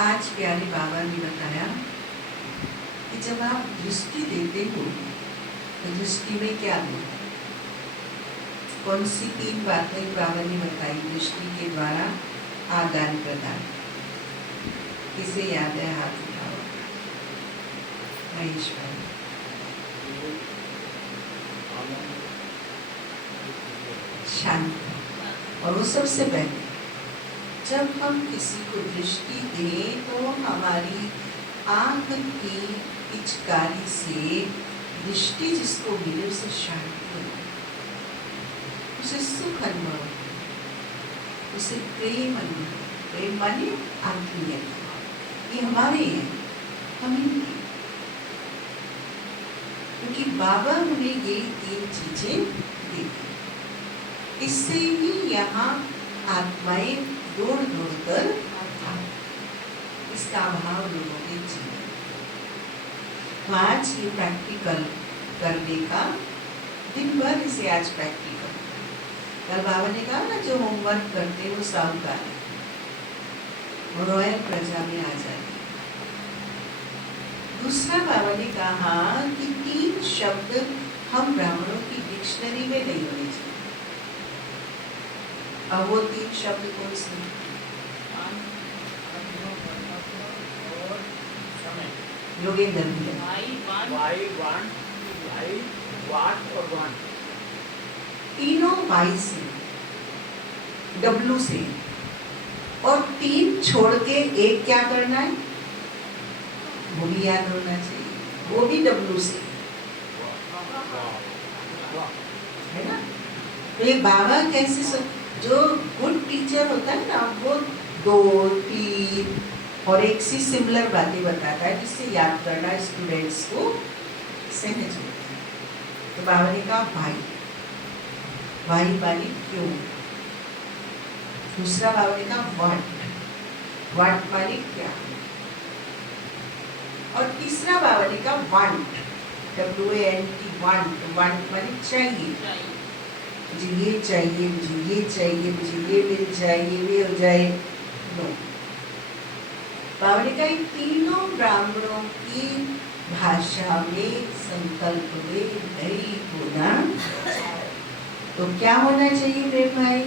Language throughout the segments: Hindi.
आज प्यारे बाबा ने बताया कि जब आप दृष्टि देते हो तो दृष्टि में क्या दो, कौन सी 3 बातें बाबा ने बताई दृष्टि के द्वारा आदान प्रदान। किसे याद है? हाथ उठाओ। महेश भाई। शांति। और वो सबसे पहले जब हम किसी को दृष्टि दें तो हमारी आंख की पिचकारी से दृष्टि जिसको मिले उसे शांति हो, उसे सुख अनुभव, उसे प्रेम अनुभव। प्रेम माने आत्मीयता। ये हमारे हैं, हम इनके, क्योंकि बाबा हमें ये 3 चीजें देती। इससे ही यहाँ आत्माएं दौड़ दौड़ कर इसका अभाव लोगों के जीवन। तो आज ये प्रैक्टिकल करने का दिन भर, इसे आज प्रैक्टिकल। कल बाबा ने कहा ना, जो होमवर्क करते वो साहूकार है, वो रॉयल प्रजा में आ जाते। दूसरा बाबा ने कहा कि 3 शब्द हम ब्राह्मणों की डिक्शनरी में नहीं होने चाहिए। अब वो 3 शब्द कौन से? योगेंद्र भी तीनों वाई से, डब्लू से, और 3 छोड़ के एक क्या करना है वो भी याद होना चाहिए, वो भी डब्लू से, है ना। तो ये बाबा कैसे जो गुड टीचर होता है ना, वो 2, 3 और एक सी सिमिलर बातें बताता है जिससे याद करना स्टूडेंट्स को सहज होता है। तो बाबा ने कहा भाई, भाई माने क्यों। दूसरा बाबा ने कहा वाट, वाट माने क्या। और तीसरा बाबा ने कहा वांट, WANT, वांट, वांट माने चाहिए। मुझे ये चाहिए, मुझे ये चाहिए, मुझे ये मिल जाए, ये भी हो जाए। नो, बाबा ने कहा तीनों ब्राह्मणों की भाषा में संकल्प में नहीं होना। तो क्या होना चाहिए प्रेम भाई?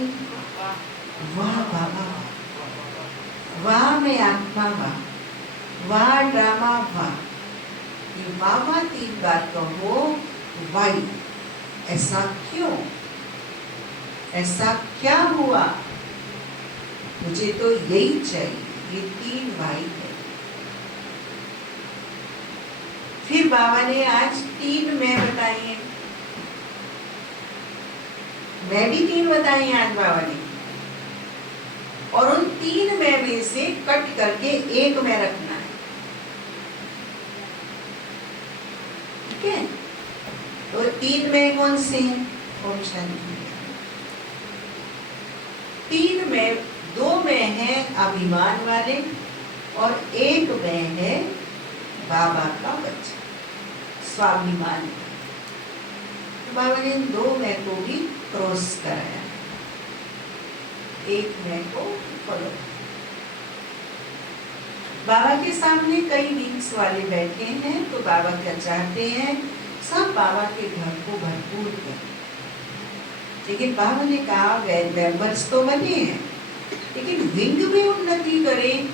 वाह बाबा, वाह मैं आत्मा, वाह ड्रामा, वाह। ये वाह 3 बार कहो। वाई, ऐसा क्यों, ऐसा क्या हुआ, मुझे तो यही चाहिए। ये 3 वाई है। फिर बाबा ने आज 3 मैं बताई हैं, मैं भी 3 बताई हैं आज बाबा ने। और उन 3 मैं में से कट करके एक मैं रखना है, ठीक है। तो 3 मैं कौन से हैं? ओम शांति। 3 में 2 में है अभिमान वाले और 1 में है बाबा का बच्चा, स्वाभिमान। तो बाबा ने 2 में को भी क्रॉस कराया, 1 में को फॉलो। बाबा के सामने कई विंग्स वाले बैठे हैं, तो बाबा क्या चाहते हैं? सब बाबा के घर को भरपूर करें। लेकिन बाबा ने कहा मेंबर्स तो बने हैं, लेकिन विंग में उन्नति करें,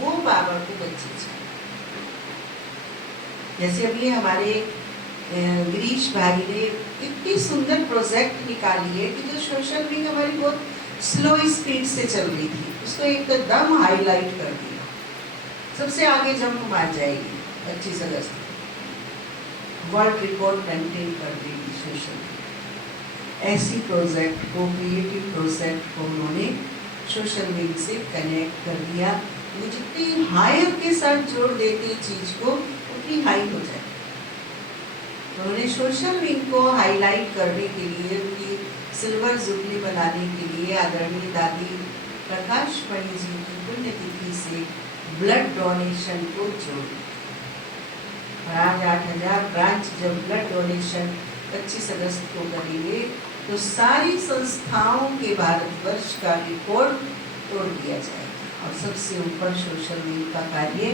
वो बाबा को बच्चे चाहिए। जैसे अभी हमारे गिरीश भाई ने इतनी सुंदर प्रोजेक्ट निकाली है कि जो सोशल विंग हमारी बहुत स्लो स्पीड से चल रही थी, उसको एकदम हाईलाइट कर दिया, सबसे आगे जंप मार जाएगी। 25 अगस्त वर्ल्ड रिकॉर्ड मेंटेन कर देगी सोशल। ऐसी प्रोजेक्ट को, क्रिएटिव प्रोजेक्ट को उन्होंने सोशल विंग से कनेक्ट कर दिया। वो जितनी हायर के साथ जोड़ देती चीज को उतनी हाई हो जाए। तो उन्होंने सोशल विंग को हाईलाइट करने के लिए, उनकी सिल्वर जुबली बनाने के लिए आदरणीय दादी प्रकाश मणि जी की पुण्यतिथि से ब्लड डोनेशन को जोड़ दिया। और आज 8000 ब्रांच जब ब्लड डोनेशन 25 अगस्त को करेंगे तो सारी संस्थाओं के भारतवर्ष का रिकॉर्ड तोड़ दिया जाएगा। और सबसे ऊपर सोशल विंग का कार्य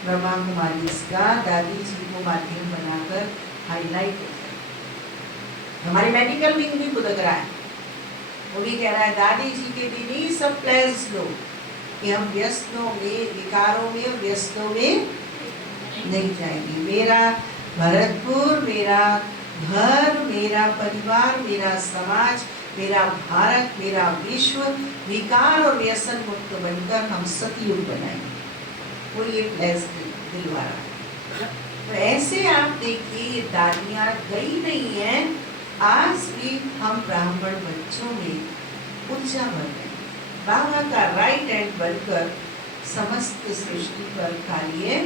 ब्रह्मा कुमारी इसका दादी जी को माध्यम बनाकर हाईलाइट होता है। हमारी मेडिकल विंग भी भुगत रहा है, वो भी कह रहा है दादी जी के दिन ही सब प्लेस लो कि हम व्यस्तों में, विकारों में, व्यस्तों में नहीं जाएंगे। मेरा भरतपुर, मेरा घर, मेरा परिवार, मेरा समाज, मेरा भारत, मेरा विश्व विकार और व्यसन मुक्त बनकर हम सतयुग बनाएंगे, वो ये प्लेस दिलवा रहा है। तो ऐसे आप देखिए ये दादियाँ गई नहीं है, आज भी हम ब्राह्मण बच्चों में ऊर्जा भर रहे हैं। बाबा का राइट हैंड बनकर समस्त सृष्टि पर कार्य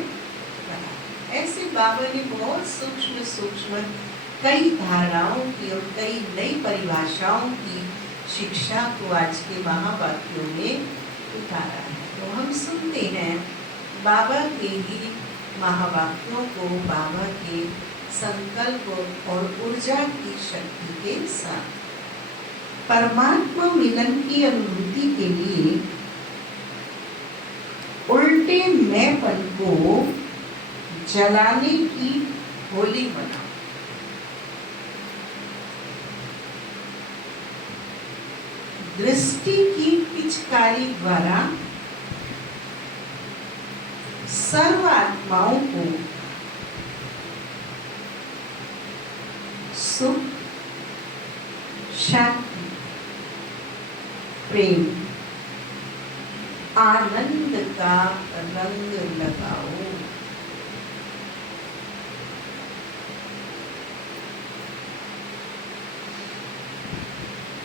करा। ऐसे बाबा ने बहुत सूक्ष्म सूक्ष्म कई धारणाओं की और कई नई परिभाषाओं की शिक्षा को आज के महावाक्यों में उतारा है। तो हम सुनते हैं बाबा के ही महावाक्यों को, बाबा के संकल्प और ऊर्जा की शक्ति के साथ परमात्मा मिलन की अनुभूति के लिए उल्टे मैंपन को जलाने की होली मनाओ। दृष्टि की पिचकारी द्वारा सर्व आत्माओं को सुख, शांति, प्रेम, आनंद का रंग लगाओ।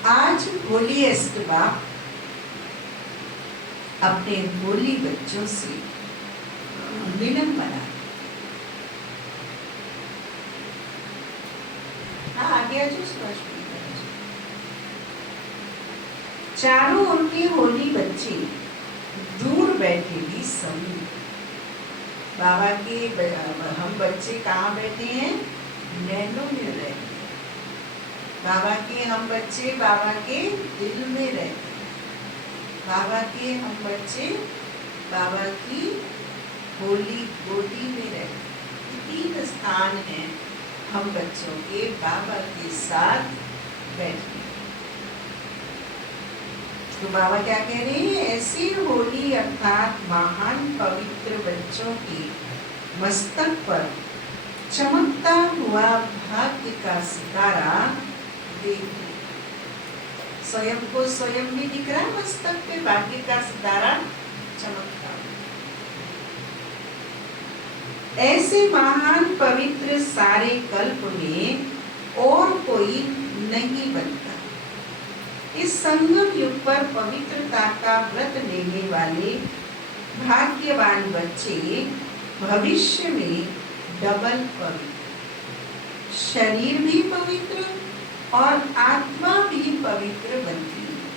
आज होली एस्टबा अपने होली बच्चों से मिलन मना। हाँ आगे आज चारों उनके होली बच्चे दूर बैठे भी समूह। बाबा के हम बच्चे कहाँ बैठे हैं? नैनों में रहते हैं। बाबा के हम बच्चे बाबा के दिल में रहते हैं। बाबा के हम बच्चे बाबा की होली गोदी में रहते हैं। तीन स्थान हैं हम बच्चों के बाबा के साथ बैठने। तो बाबा क्या कह रहे हैं? ऐसी होली अर्थात महान पवित्र बच्चों के मस्तक पर चमकता हुआ भाग्य का सितारा देखो। स्वयं को स्वयं भी दिख रहा है, मस्तक पे भाग्य का सितारा चमकता हुआ। ऐसे महान पवित्र सारे कल्प में और कोई नहीं बनता। इस संगम युग पर पवित्रता का व्रत लेने वाले भाग्यवान बच्चे भविष्य में डबल पवित्र, शरीर भी पवित्र और आत्मा भी पवित्र बनती है।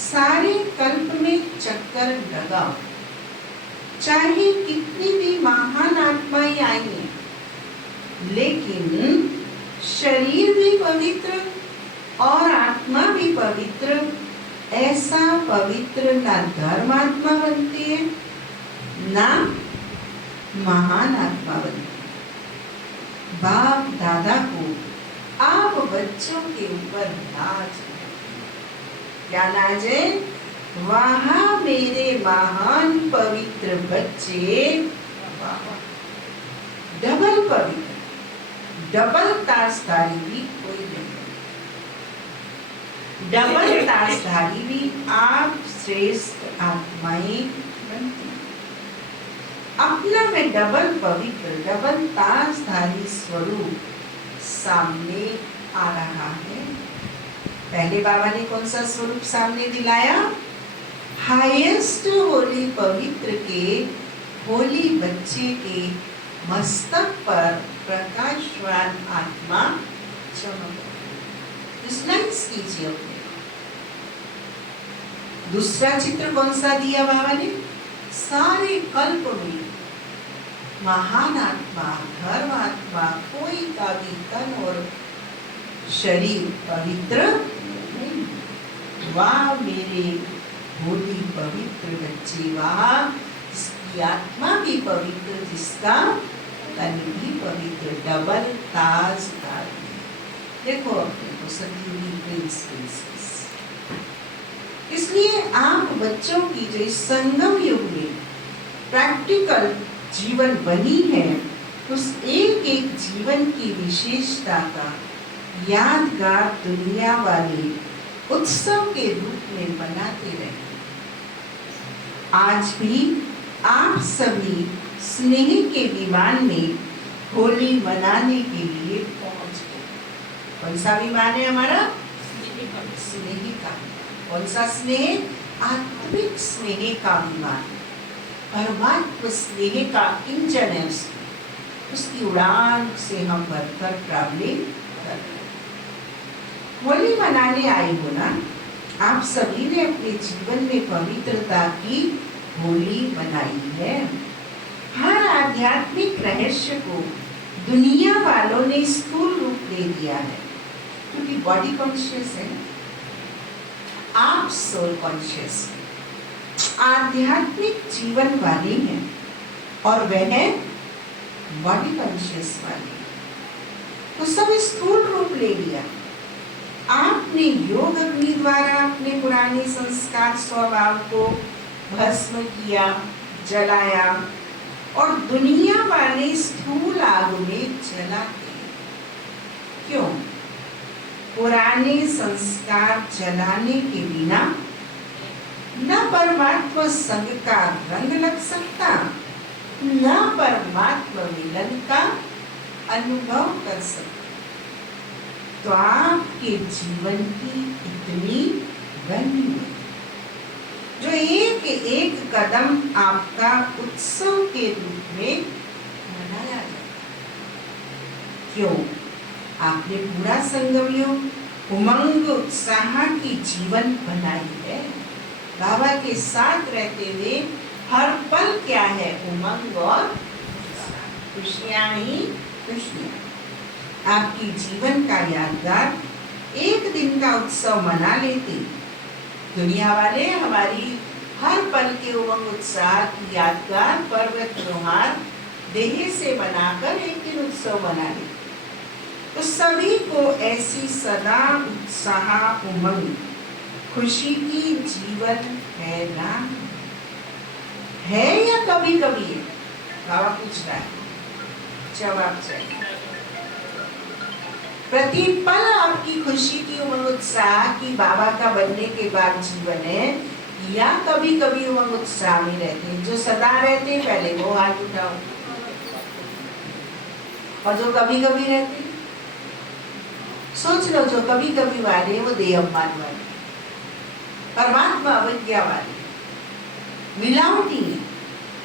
सारे कल्प में चक्कर लगाओ, चाहे कितनी भी महान आत्माएं आई हैं, लेकिन शरीर भी पवित्र और आत्मा भी पवित्र, ऐसा पवित्र ना धर्मात्मा बनती है ना महान आत्मा बनती है। बाप दादा को आप बच्चों के ऊपर नाज है। क्या नाज है? वहां मेरे महान पवित्र बच्चे डबल पवित्र, डबल ताजधारी भी कोई नहीं। डबल ताजधारी भी आप श्रेष्ठ आत्माएं बनती। अपना में डबल पवित्र, डबल ताजधारी स्वरूप सामने आ रहा है। पहले बाबा ने कौन सा स्वरूप सामने दिलाया? हाईएस्ट होली पवित्र के होली बच्चे के मस्तक पर प्रकाशवान आत्मा चमक। विजुलाइज कीजिए अपने। दूसरा चित्र कौन सा दिया बाबा ने? सारे कल्प में महान आत्मा, धर्मात्मा, कोई का भी तन और शरीर पवित्र नहीं। वाह मेरे होली पवित्र बच्चे वहाँ, जिसकी आत्मा भी पवित्र, जिसका तन भी पवित्र, डबल ताजदार। देखो अपने को सतयुगी प्रिंसिपल्स। इसलिए आप बच्चों की जो इस संगम युग में प्रैक्टिकल जीवन बनी है, उस एक एक जीवन की विशेषता का यादगार दुनिया वाले उत्सव के रूप में बनाते रहे। आज भी आप सभी स्नेह के विमान में होली मनाने के लिए पहुंच गए। कौन सा विमान है हमारा? स्नेह का। कौन सा स्नेह? आत्मिक स्नेह का विमान, परमात्मा स्नेह का इंजन है। उसकी उड़ान से हम बढ़कर ट्रैवलिंग कर रहे हैं। होली मनाने आए हो ना, आप सभी ने अपने जीवन में पवित्रता की होली मनाई है। हर आध्यात्मिक रहस्य को दुनिया वालों ने स्थूल रूप दे दिया है, क्योंकि बॉडी कॉन्शियस है, आप सोल कॉन्शियस, आध्यात्मिक जीवन वाले हैं और वह बॉडी कॉन्शियस वाले, तो सब स्थूल रूप ले लिया। आपने योग अग्नि द्वारा अपने पुराने संस्कार स्वभाव को भस्म किया, जलाया, और दुनिया वाले स्थूल आग में जलाते। क्यों? पुराने संस्कार जलाने के बिना न परमात्मा संग का रंग लग सकता, न परमात्मा मिलन का अनुभव कर सकता। तो आपके जीवन की इतनी वैल्यू है, जो एक एक कदम आपका उत्सव के रूप में मनाया जाता है। क्यों? आपने पूरा संगम योग उमंग उत्साह की जीवन बनाई है। बाबा के साथ रहते हुए हर पल क्या है? उमंग और खुशियां ही खुशियां। आपकी जीवन का यादगार एक दिन का उत्सव मना लेते, दुनिया वाले हमारी हर पल के उमंग उत्साह की यादगार पर्व त्योहार देह से बनाकर एक दिन उत्सव मना लेते। तो सभी को ऐसी सदा उत्साह, उमंग, खुशी की जीवन है ना? है या कभी कभी है? बाबा पूछ रहा है, जवाब चाहिए। प्रतिपल आपकी खुशी की उमंग उत्साह की बाबा का बनने के बाद जीवन है, या कभी कभी उमंग उत्साह में रहते हैं? जो सदा रहते हैं पहले वो हाथ उठाओ, और जो कभी कभी रहते, सोच लो, जो कभी कभी वाले वो देह अभिमान वाले, परमात्मा अवज्ञा वाले, मिलावटी,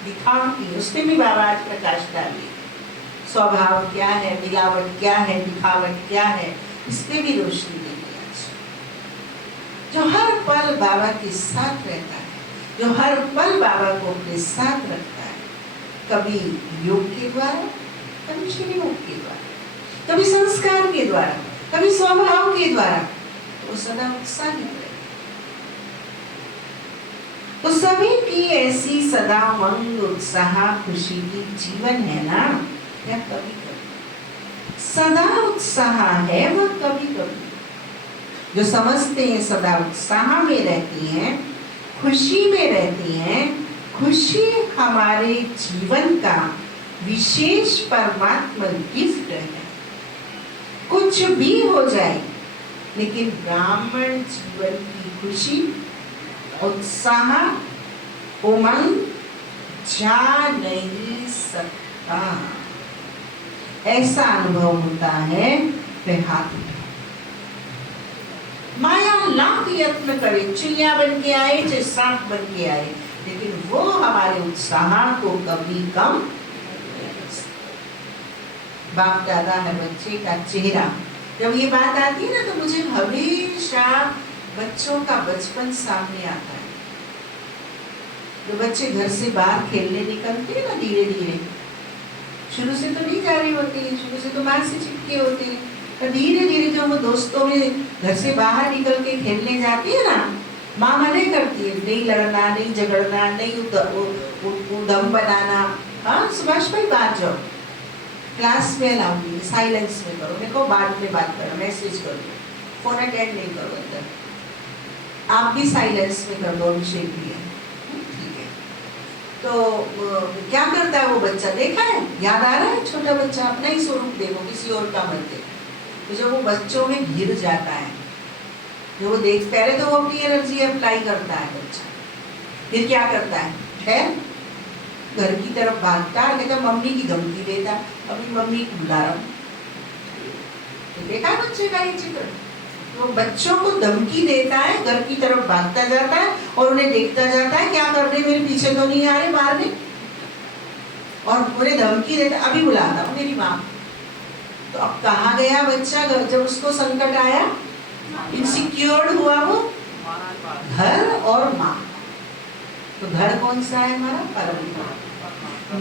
दिखावटी, उसमें भी बाबा आज प्रकाश डालिए। स्वभाव क्या है, मिलावट क्या है, दिखावट क्या है, इस पे भी रोशनी देंगे आज। जो हर पल बाबा के साथ रहता है, जो हर पल बाबा को अपने साथ रखता है, कभी योग के द्वारा, कभी श्री योग के द्वारा, कभी संस्कार के द्वारा, कभी स्वभाव के द्वारा, वो सदा उत्साहित रहे। तो सभी की ऐसी सदा उमंग, उत्साह, खुशी की जीवन है ना? या कभी कभी सदा उत्साह है, वह कभी कभी जो समझते हैं सदा उत्साह में रहती हैं, खुशी में रहती हैं। खुशी हमारे जीवन का विशेष परमात्मा गिफ्ट है। कुछ भी हो जाए, लेकिन ब्राह्मण जीवन की खुशी, उत्साह, उमंग जा नहीं सकता। ऐसा अनुभव होता है। हाथ माया लाख यत्न करे, चिड़िया बन के आए चाहे सांप बन के आए, लेकिन वो हमारे उत्साह को कभी कम नहीं कर सकता। बाप दादा है बच्चे का चेहरा, जब ये बात आती है ना, तो मुझे हमेशा बच्चों का बचपन सामने आता है। जो बच्चे घर से बाहर खेलने निकलते हैं ना, धीरे धीरे, शुरू से तो नहीं जा रहे होते हैं, शुरू से तो माँ से चिपके होते हैं, पर धीरे धीरे जो वो दोस्तों में घर से बाहर निकल के खेलने जाते हैं ना, माँ मना करती है, नहीं लड़ना, नहीं झगड़ना, नहीं उधम बनाना। हाँ सुभाष भाई बाहर जाओ, क्लास में अलाउ नहीं, साइलेंस में करो, मेरे को बाद में बात करो, मैसेज करो, फोन अटेंड नहीं करो अंदर, आप भी साइलेंस में कर दो, अभिषेक भी है, ठीक है। तो क्या करता है वो बच्चा, देखा है, याद आ रहा है, छोटा बच्चा अपना ही स्वरूप देखो, किसी और का मत देखो। तो जब वो बच्चों में घिर जाता है, जो वो देख, पहले तो वो अपनी एनर्जी अप्लाई करता है बच्चा, फिर क्या करता है, घर की तरफ भागता है, कहता मम्मी की धमकी देता, अभी मम्मी को बुला रहा हूँ। तो देखा है बच्चे का ये चित्र, तो बच्चों को धमकी देता है, घर की तरफ भागता जाता है और उन्हें देखता जाता है क्या कर रहे, मेरे पीछे तो नहीं आ रहे मारने, और उन्हें धमकी देता, अभी बुलाता हूँ मेरी माँ। तो अब कहाँ गया बच्चा, जब उसको संकट आया, इनसिक्योर्ड हुआ वो, घर और माँ। तो घर कौन सा है हमारा, परम।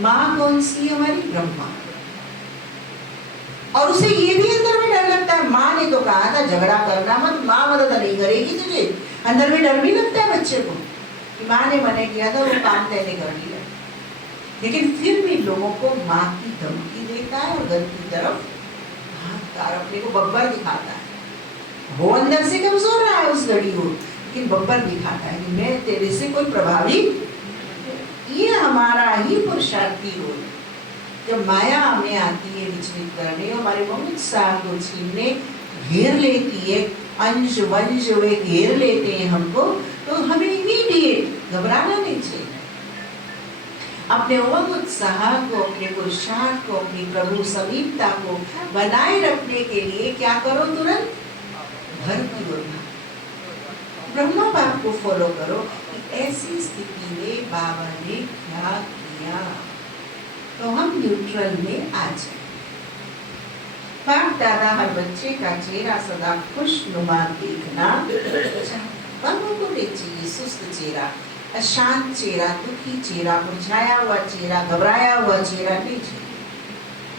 माँ कौन सी है हमारी, ब्रह्मा। और उसे ये भी अंदर में डर लगता है, माँ ने तो कहा था झगड़ा करना मत, माँ मदद नहीं करेगी तुझे, अंदर में डर भी लगता है बच्चे को कि माँ ने मना किया था, वो काम तैने कर लिया। लेकिन फिर भी लोगों को माँ की धमकी देता है और घर की तरफ भागता है, अपने को बब्बर दिखाता है। वो अंदर से कमजोर रहा है उस घड़ी को, लेकिन बब्बर दिखाता है कि मैं तेरे से कोई प्रभावी। ये हमारा ही पुरुषार्थी रोल है। जब माया हमें आती है विचलित करने, हमारे मन उत्साह को छीनने, घेर लेती है, अंश वंश वे घेर लेते हैं हमको, तो हमें इमीडिएट घबराना नहीं चाहिए। अपने उमंग उत्साह को, अपने पुरुषार्थ को, अपनी प्रभु समीपता को बनाए रखने के लिए क्या करो, तुरंत घर की ओर ब्रह्मा बाप को फॉलो करो कि ऐसी स्थिति में बाबा ने क्या किया, तो हम न्यूट्रल में आ जाए। बाप दादा हर बच्चे का चेहरा सदा खुशनुमा देखना, बाबा को नहीं चाहिए सुस्त चेहरा, अशांत चेहरा, दुखी चेहरा, मुरझाया हुआ चेहरा, घबराया हुआ चेहरा नहीं चाहिए।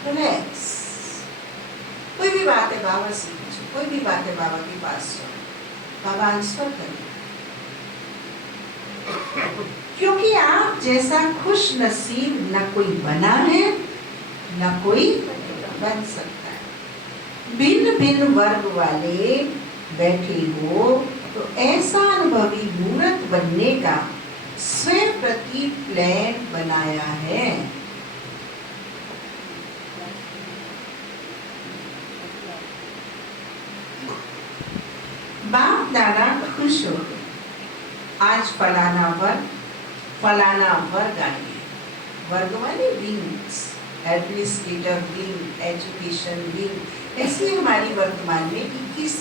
रिलैक्स, कोई भी बात है बाबा से पूछो, कोई भी बात है बाबा के पास जाओ, बाबा आंसर करें। क्योंकि आप जैसा खुश नसीब न कोई बना है, न कोई बन सकता है। भिन्न भिन्न वर्ग वाले बैठे हो तो ऐसा अनुभवी मूर्त बनने का स्वयं प्रति प्लान बनाया है। बाप दादा खुश हो गए, आज फलाना वर्ग आएंगे, वर्ग वाले wings, administrator wing, education wing, ऐसी हमारी वर्तमान में 21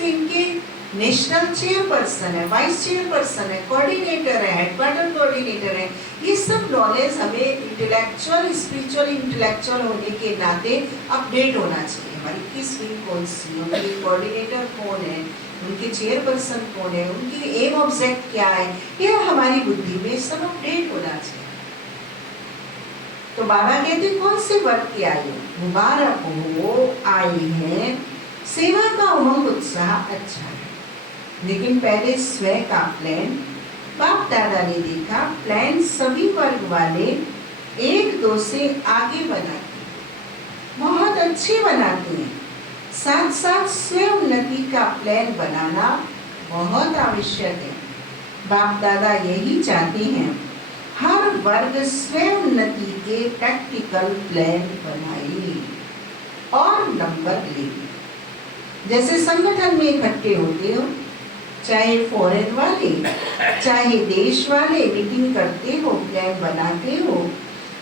विंग के नेशनल चेयरपर्सन है, वाइस चेयरपर्सन है, कोऑर्डिनेटर है, हेडक्वार्टर कोऑर्डिनेटर है। ये सब नॉलेज हमें इंटेलेक्चुअल, स्पिरिचुअल इंटेलेक्चुअल होने के नाते अपडेट होना चाहिए। हमारी 21 विंग कौन सी, उनके कोऑर्डिनेटर कौन है, उनके चेयरपर्सन कौन है, उनकी एम ऑब्जेक्ट क्या है, यह हमारी बुद्धि में सब अपडेट होना चाहिए। तो बाबा कहते कौन से वर्ग के आए हो, मुबारक हो, आए हैं, सेवा का उमंग उत्साह अच्छा है, लेकिन पहले स्वयं का प्लान। बाप दादा ने देखा प्लान सभी वर्ग वाले एक दो से आगे बनाते, बहुत अच्छे बनाते हैं, साथ साथ स्वयं उन्नति का प्लान बनाना बहुत आवश्यक है। बाप दादा यही चाहते हैं हर वर्ग स्वयं उन्नति के प्रैक्टिकल प्लान बनाए और नंबर ले। जैसे संगठन में इकट्ठे होते हो, चाहे फॉरेन वाले चाहे देश वाले, मीटिंग करते हो, प्लान बनाते हो,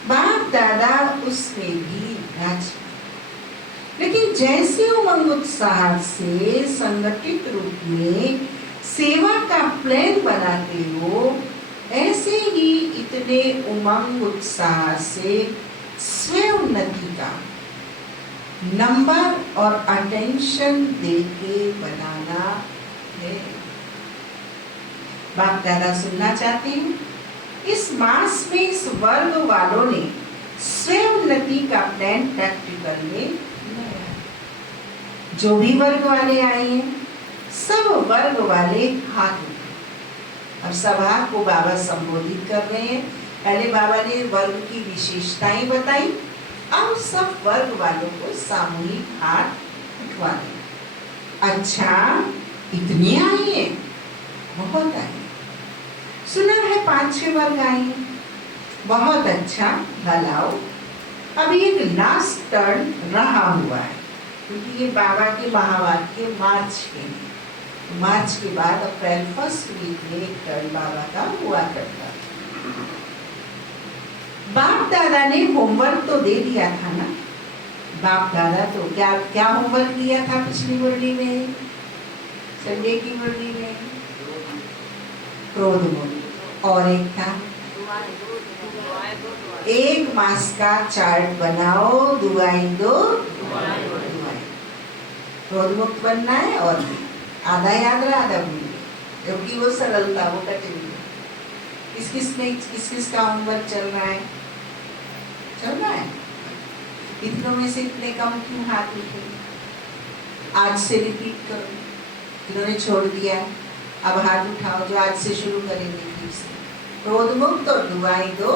बाप दादा उसमें भी राज। लेकिन जैसे उमंग उत्साह से संगठित रूप में सेवा का प्लान बनाते हो, ऐसे ही इतने उमंग उत्साह से स्वयं उन्नति का नंबर और अटेंशन देके बनाना है। बाप दादा सुनना चाहते हैं, इस मास में इस वर्ग वालों ने स्वयं उन्नति का प्लान प्रैक्टिकल में, जो भी वर्ग वाले आए हैं सब वर्ग वाले हाथ उठाए। अब सभा को बाबा संबोधित कर रहे हैं। पहले बाबा ने वर्ग की विशेषताएं बताई, अब सब वर्ग वालों को सामूहिक हाथ उठवा दें। अच्छा, इतने आए हैं? बहुत आए। सुना है 5-6 वर्ग आए हैं। बहुत अच्छा, भलाओ। अभी एक लास्ट टर्न रहा हुआ है, क्योंकि ये बाबा के महावाक्य मार्च के हैं। मार्च के बाद अप्रैल फर्स्ट वीक में एक टर्न बाबा का हुआ करता। बाप दादा ने होमवर्क तो दे दिया था ना। बाप दादा तो क्या क्या होमवर्क दिया था पिछली मुरली में, संडे की मुरली में? क्रोध मुक्त। और एक था 1 मास का चार्ट बनाओ, दुआई दो दुआई। क्रोध मुक्त बनना है। और आधा याद रहा, आधा भूल गए, क्योंकि वो सरलता, वो कठिन। किस किस का होमवर्क चल रहा है? चल रहा है। इतनों में से इतने कम क्यों हाथ उठे? आज से रिपीट करो। जिन्होंने छोड़ दिया अब हाथ उठाओ, जो आज से शुरू करेंगे फिर से। क्रोध मुक्त और दुआई दो।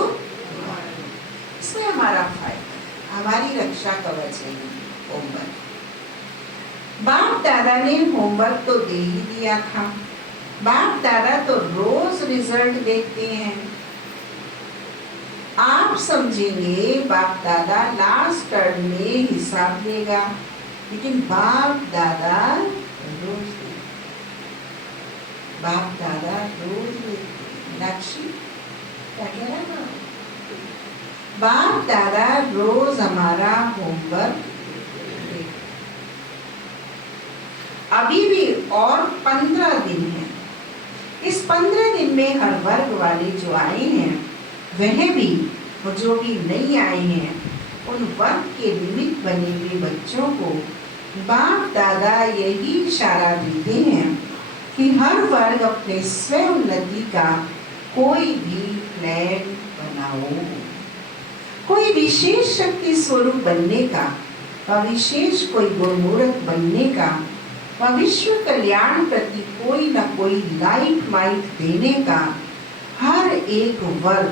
इसमें हमारा फायदा, हमारी रक्षा कवच है होमवर्क। बाप दादा ने होमवर्क तो दे ही दिया था। बाप दादा तो रोज रिजल्ट देखते हैं। आप समझेंगे बाप दादा लास्ट टर्म में हिसाब लेगा, लेकिन बाप दादा रोज बाप दादा रोज मीनाक्षी क्या कह रहा है? बाप दादा रोज हमारा होमवर्क। अभी भी और 15 दिन है। इस 15 दिन में हर वर्ग वाले जो आए हैं, वह भी और जो भी नहीं आए हैं, उन वर्ग के निमित्त बने हुए बच्चों को बाप दादा यही इशारा देते हैं कि हर वर्ग अपने स्वयं उन्नति का कोई भी प्लान बनाओ। कोई विशेष शक्ति स्वरूप बनने का, व विशेष कोई गुणमूर्त बनने का, व विश्व कल्याण प्रति कोई न कोई लाइफ माइट देने का हर एक वर्ग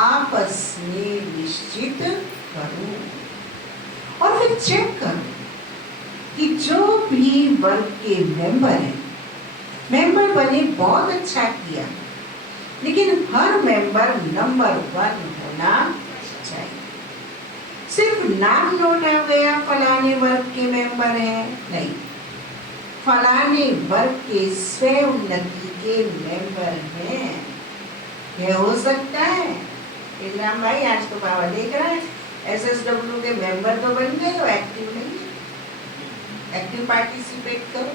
आपस में निश्चित करो। और फिर चेक करो कि जो भी वर्ग के मेंबर हैं, मेंबर बने, बहुत अच्छा किया, लेकिन हर मेंबर नंबर 1 होना चाहिए। सिर्फ नाम नोट आ गया फलाने वर्ग के मेंबर हैं, नहीं, फलाने वर्ग के स्वयं उन्नति के मेंबर हैं। यह हो सकता है। इकराम भाई, आज तो बाबा देख रहा है SSW के मेंबर तो बन गए हो, एक्टिव नहीं, एक्टिव पार्टिसिपेट करो।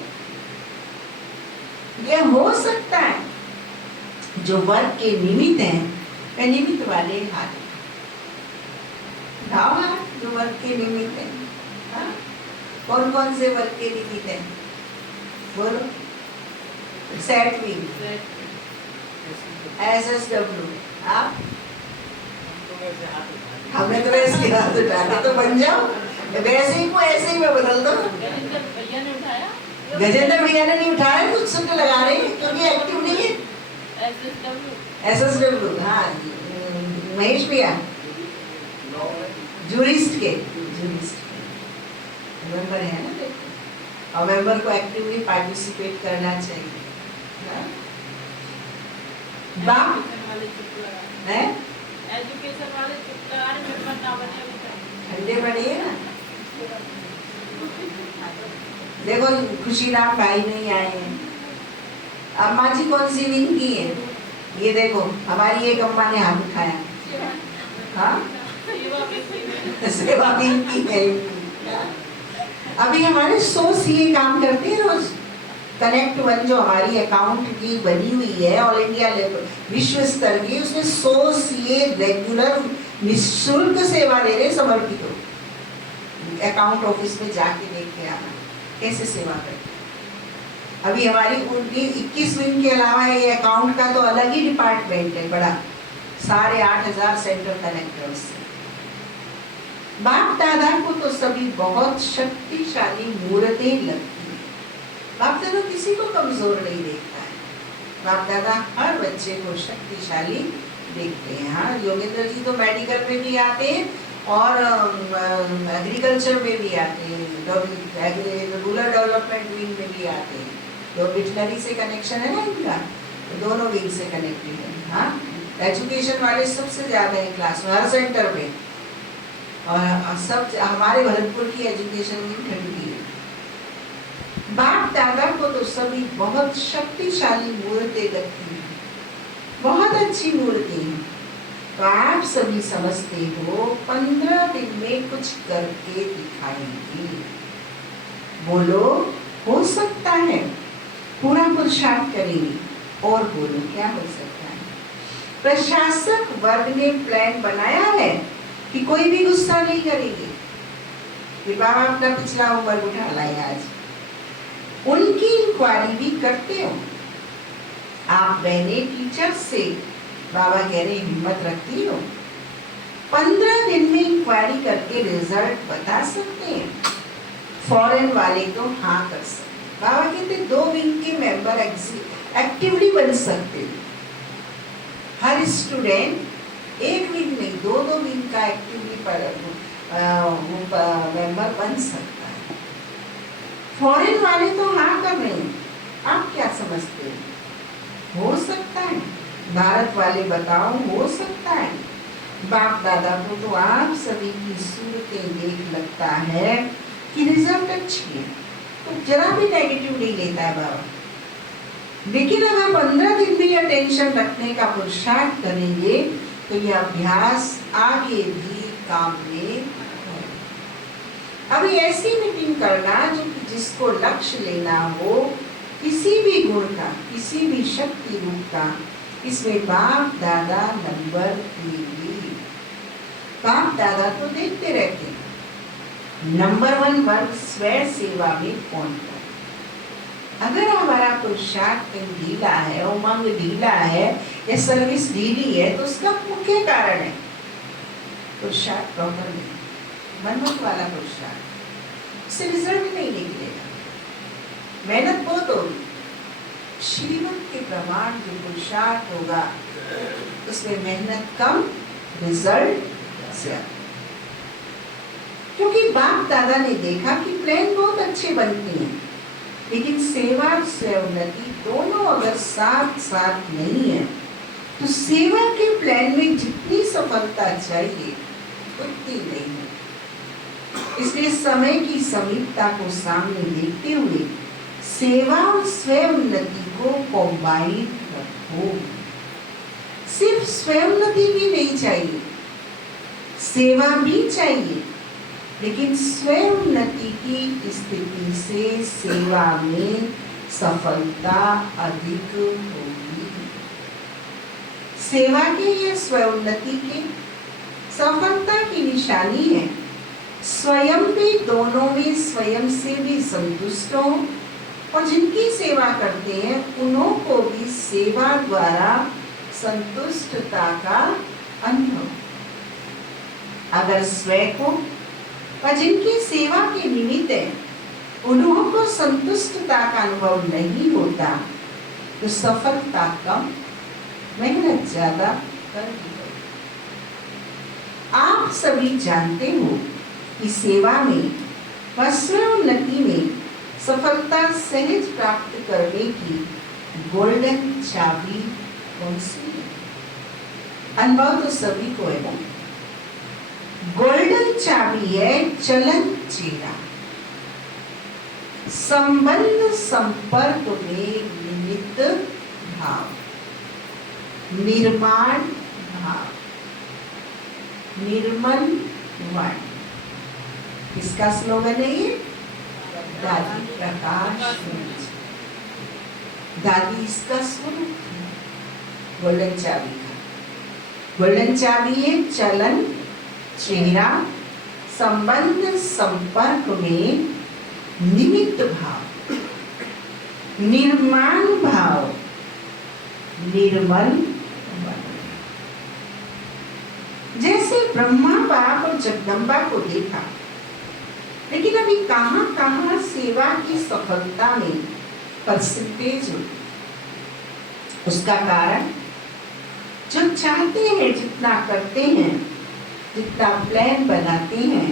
यह हो सकता है। जो वर्ग के निमित्त हैं, वे निमित्त वाले हाथ उठाओ, हाथ जो वर्ग के निमित्त हैं। हाँ? कौन कौन से वर्ग के निमित्त हैं? बोलो। सेट विंग, SSW, आप? हमने तो वैसे हाथ उठाया, तो बन जाओ। वैसे ही को ऐसे ही मैं बदल दो। गजेंद्र भैया ने नहीं उठाया, कुछ सुन लगा रहे हैं क्योंकि एक्टिव नहीं है। SSW, हाँ, महेश भैया जूरिस्ट के मेंबर है ना, देखो। और मेंबर को एक्टिवली पार्टिसिपेट करना चाहिए। बाप है एजुकेशन वाले ठंडे बनिए ना। देखो खुशीराम भाई नहीं आए हैं। अम्मा जी कौन सी विंग की है? ये देखो, हमारी एक अम्मा ने हाथ उठाया। हाँ, सेवा विंग की है। अभी हमारे 100 सीए काम करते हैं रोज। कनेक्ट 1 जो हमारी अकाउंट की बनी हुई है ऑल इंडिया लेवल, विश्व स्तर की, उसमें 100 सीए रेगुलर निःशुल्क सेवा दे रहे। समर्पित हो, अकाउंट ऑफिस में जाके देख के आना कैसे सेवा करते। अभी हमारी 21 विंग के अलावा ये अकाउंट का तो अलग ही डिपार्टमेंट है बड़ा, 8,500 सेंटर कनेक्टर्स से। बाप दादा को तो सभी बहुत शक्तिशाली मूर्तें लगती हैं। बाप दादा किसी को कमजोर नहीं देखता है। बाप दादा हर बच्चे को शक्तिशाली देखते हैं। हाँ, योगेंद्र जी तो मेडिकल में भी आते हैं और एग्रीकल्चर में भी आते हैं, रूरल डेवलपमेंट विंग में भी आते हैं। तो मिशनरी से कनेक्शन है ना इनका, तो दोनों विंग से कनेक्टेड है। हाँ, एजुकेशन वाले सबसे ज्यादा है क्लास में, हर सेंटर में। और सब हमारे भरतपुर की एजुकेशन विंग ठंडी है। बाप दादा को तो सभी बहुत शक्तिशाली मूर्तें लगती हैं, बहुत अच्छी मूर्ति है। तो आप सभी समझते हो 15 दिन में कुछ करके दिखाएंगे। बोलो, हो सकता है, पूरा पुरुषार्थ करेंगे। और बोलो, क्या हो सकता है? प्रशासक वर्ग ने प्लान बनाया है कि कोई भी गुस्सा नहीं करेंगे कि बाबा अपना पिछला होमवर्क उठा लाए आज। उनकी इंक्वायरी भी करते हो आप बहने टीचर से। बाबा कह रहे हिम्मत रखती हो, 15 दिन में इंक्वायरी करके रिजल्ट बता सकते हैं। फॉरेन वाले तो हाँ कर सकते। बाबा कहते 2 विंग के मेंबर एक्टिवली बन सकते। हर स्टूडेंट एक विंग नहीं, 2-2 विंग का एक्टिवली मेंबर बन सकता है। फॉरेन वाले तो हाँ कर रहे हैं, आप क्या समझते हैं? हो सकता है। भारत वाले बताओ, हो सकता है। बाप दादा को तो आप सभी की सूरतें देख लगता है कि रिजल्ट अच्छी है, तो जरा भी नेगेटिव नहीं लेता है बाबा। लेकिन अगर 15 दिन भी अटेंशन रखने का पुरुषार्थ करेंगे तो ये अभ्यास आगे भी काम में। अभी ऐसी मीटिंग करना जो जिसको लक्ष्य लेना हो, किसी भी गुण का, किसी भी शक्ति रूप का, इसमें बाप दादा नंबर लेंगे। बाप दादा तो देखते रहते हैं नंबर 1 वर्ग स्वयं सेवा में कौन कर। अगर हमारा पुरुषार्थ ढीला है, उमंग ढीला है या सर्विस ढीली है, तो उसका मुख्य कारण है पुरुषार्थ प्रॉपर नहीं, मनोत वाला पुरुषार्थ। इससे रिजल्ट नहीं निकलेगा, मेहनत बहुत होगी। श्रीमत के प्रमाण जो पुरुषार्थ होगा उसमें मेहनत कम, रिजल्ट ज्यादा। क्योंकि बाप दादा ने देखा कि प्लान बहुत अच्छे बनते हैं, लेकिन सेवा और स्वउन्नति दोनों अगर साथ साथ नहीं है तो सेवा के प्लान में जितनी सफलता चाहिए उतनी नहीं है। इसलिए समय की समीपता को सामने देखते हुए सेवा और स्वउन्नति को कंबाइन रखो। सिर्फ स्वउन्नति भी नहीं चाहिए, सेवा भी चाहिए, लेकिन स्वउन्नति की स्थिति से सेवा में सफलता अधिक होगी। सेवा के या स्वउन्नति के सफलता की निशानी है स्वयं भी दोनों में स्वयं से भी संतुष्ट हो और जिनकी सेवा करते हैं उन्हों को भी सेवा द्वारा संतुष्टता का अनुभव। अगर स्वयं को और जिनकी सेवा के निमित्त है उन्हों को संतुष्टता का अनुभव नहीं होता तो सफलता कम, मेहनत ज्यादा करनी पड़ेगी। आप सभी जानते हो कि सेवा में व स्वउन्नति में सफलता सहज प्राप्त करने की गोल्डन चाबी कौन सी है? अनुभव तो सभी को है ना। गोल्डन चाबी है चलन चेरा, संबंध संपर्क में निमित्त भाव, निर्माण भाव, निर्मल वाणी। किसका स्लोगन है ये? दादी प्रकाश। दादी इसका स्वरूप है गोल्डन चाबी का। गोल्डन चाबी है चलन चेहरा, संबंध संपर्क में निमित्त भाव, निर्माण भाव, निर्मल मन। जैसे ब्रह्मा बाप और जगदम्बा को देखा, लेकिन अभी कहां कहां सेवा की सफलता में परसेंटेज होती है। उसका कारण जो चाहते हैं जितना करते हैं, जितना प्लान बनाते हैं,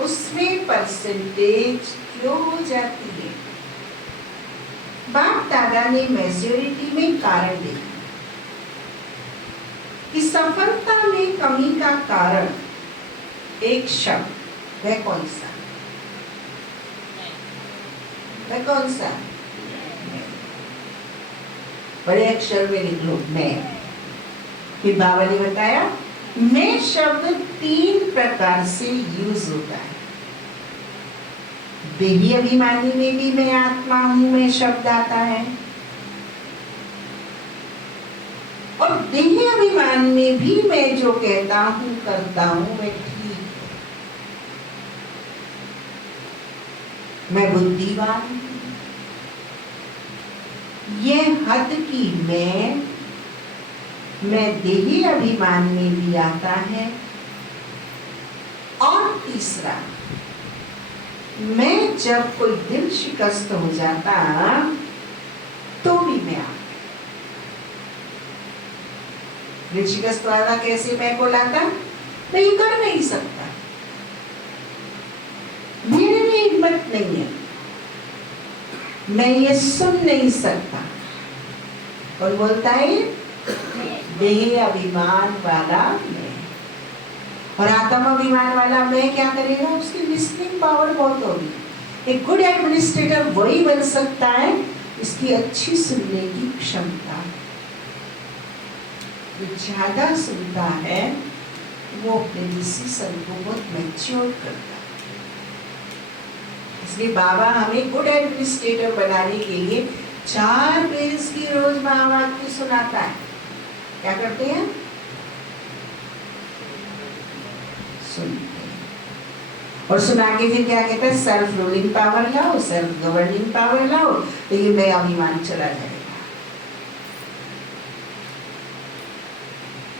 उसमें परसेंटेज क्यों हो जाती है? बाप दादा ने मेजोरिटी में कारण देखा कि सफलता में कमी का कारण एक शब्द, वह कौन सा? वह कौन सा? बड़े अक्षर में लिख लो, मैं। फिर बाबा ने बताया मैं शब्द 3 प्रकार से यूज होता है। देही अभिमानी में भी मैं आत्मा हूं, मैं शब्द आता है, और देही अभिमान में भी मैं जो कहता हूं करता हूं मैं ठीक, मैं बुद्धिमान हूं। ये हद की मैं देही अभिमान में भी आता है। और तीसरा, मैं जब कोई दिल शिकस्त हो जाता तो भी मैं आता। दिल शिकस्त वाला कैसे मैं को लाता? मैं ये कर नहीं सकता, मेरे में हिम्मत नहीं है, मैं ये सुन नहीं सकता। और बोलता है देह अभिमान वाला मैं। और आत्म अभिमान वाला मैं क्या करेगा? उसकी लिस्निंग पावर बहुत होगी। एक गुड एडमिनिस्ट्रेटर वही बन सकता है इसकी अच्छी सुनने की क्षमता। जो ज्यादा सुनता है वो अपने डिसीजन को बहुत मैच्योर करता है। इसलिए बाबा हमें गुड एडमिनिस्ट्रेटर बनाने के लिए 4 पेज की रोज महावाक्य सुनाता है। क्या करते हैं? सुनते हैं। और सुना के फिर क्या कहता है? सेल्फ रूलिंग पावर लाओ, सेल्फ गवर्निंग पावर लाओ, तो ये मैं अभिमान चला जाएगा।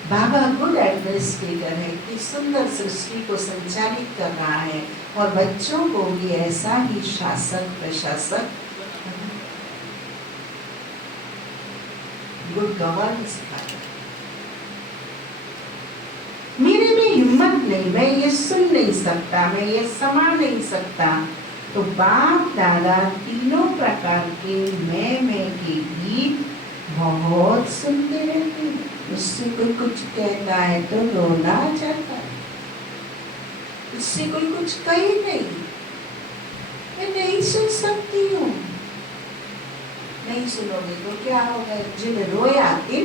बाबा गुड एडमिनिस्ट्रेटर है कि सुंदर सृष्टि को संचालित कर रहा है और बच्चों को भी ऐसा ही शासक प्रशासक गुड गवर्नेंस सिखाता है। मेरे में हिम्मत नहीं, मैं ये सुन नहीं सकता, मैं ये समा नहीं सकता, तो बाप दादा तीनों प्रकार के मैं के गीत बहुत सुनते रहते हैं। उससे कोई कुछ कहता है तो रोना चाहता है, उससे कोई कुछ कहे नहीं, मैं नहीं सुन सकती हूँ। नहीं सुनोगे तो क्या होगा? जिन रोया दिन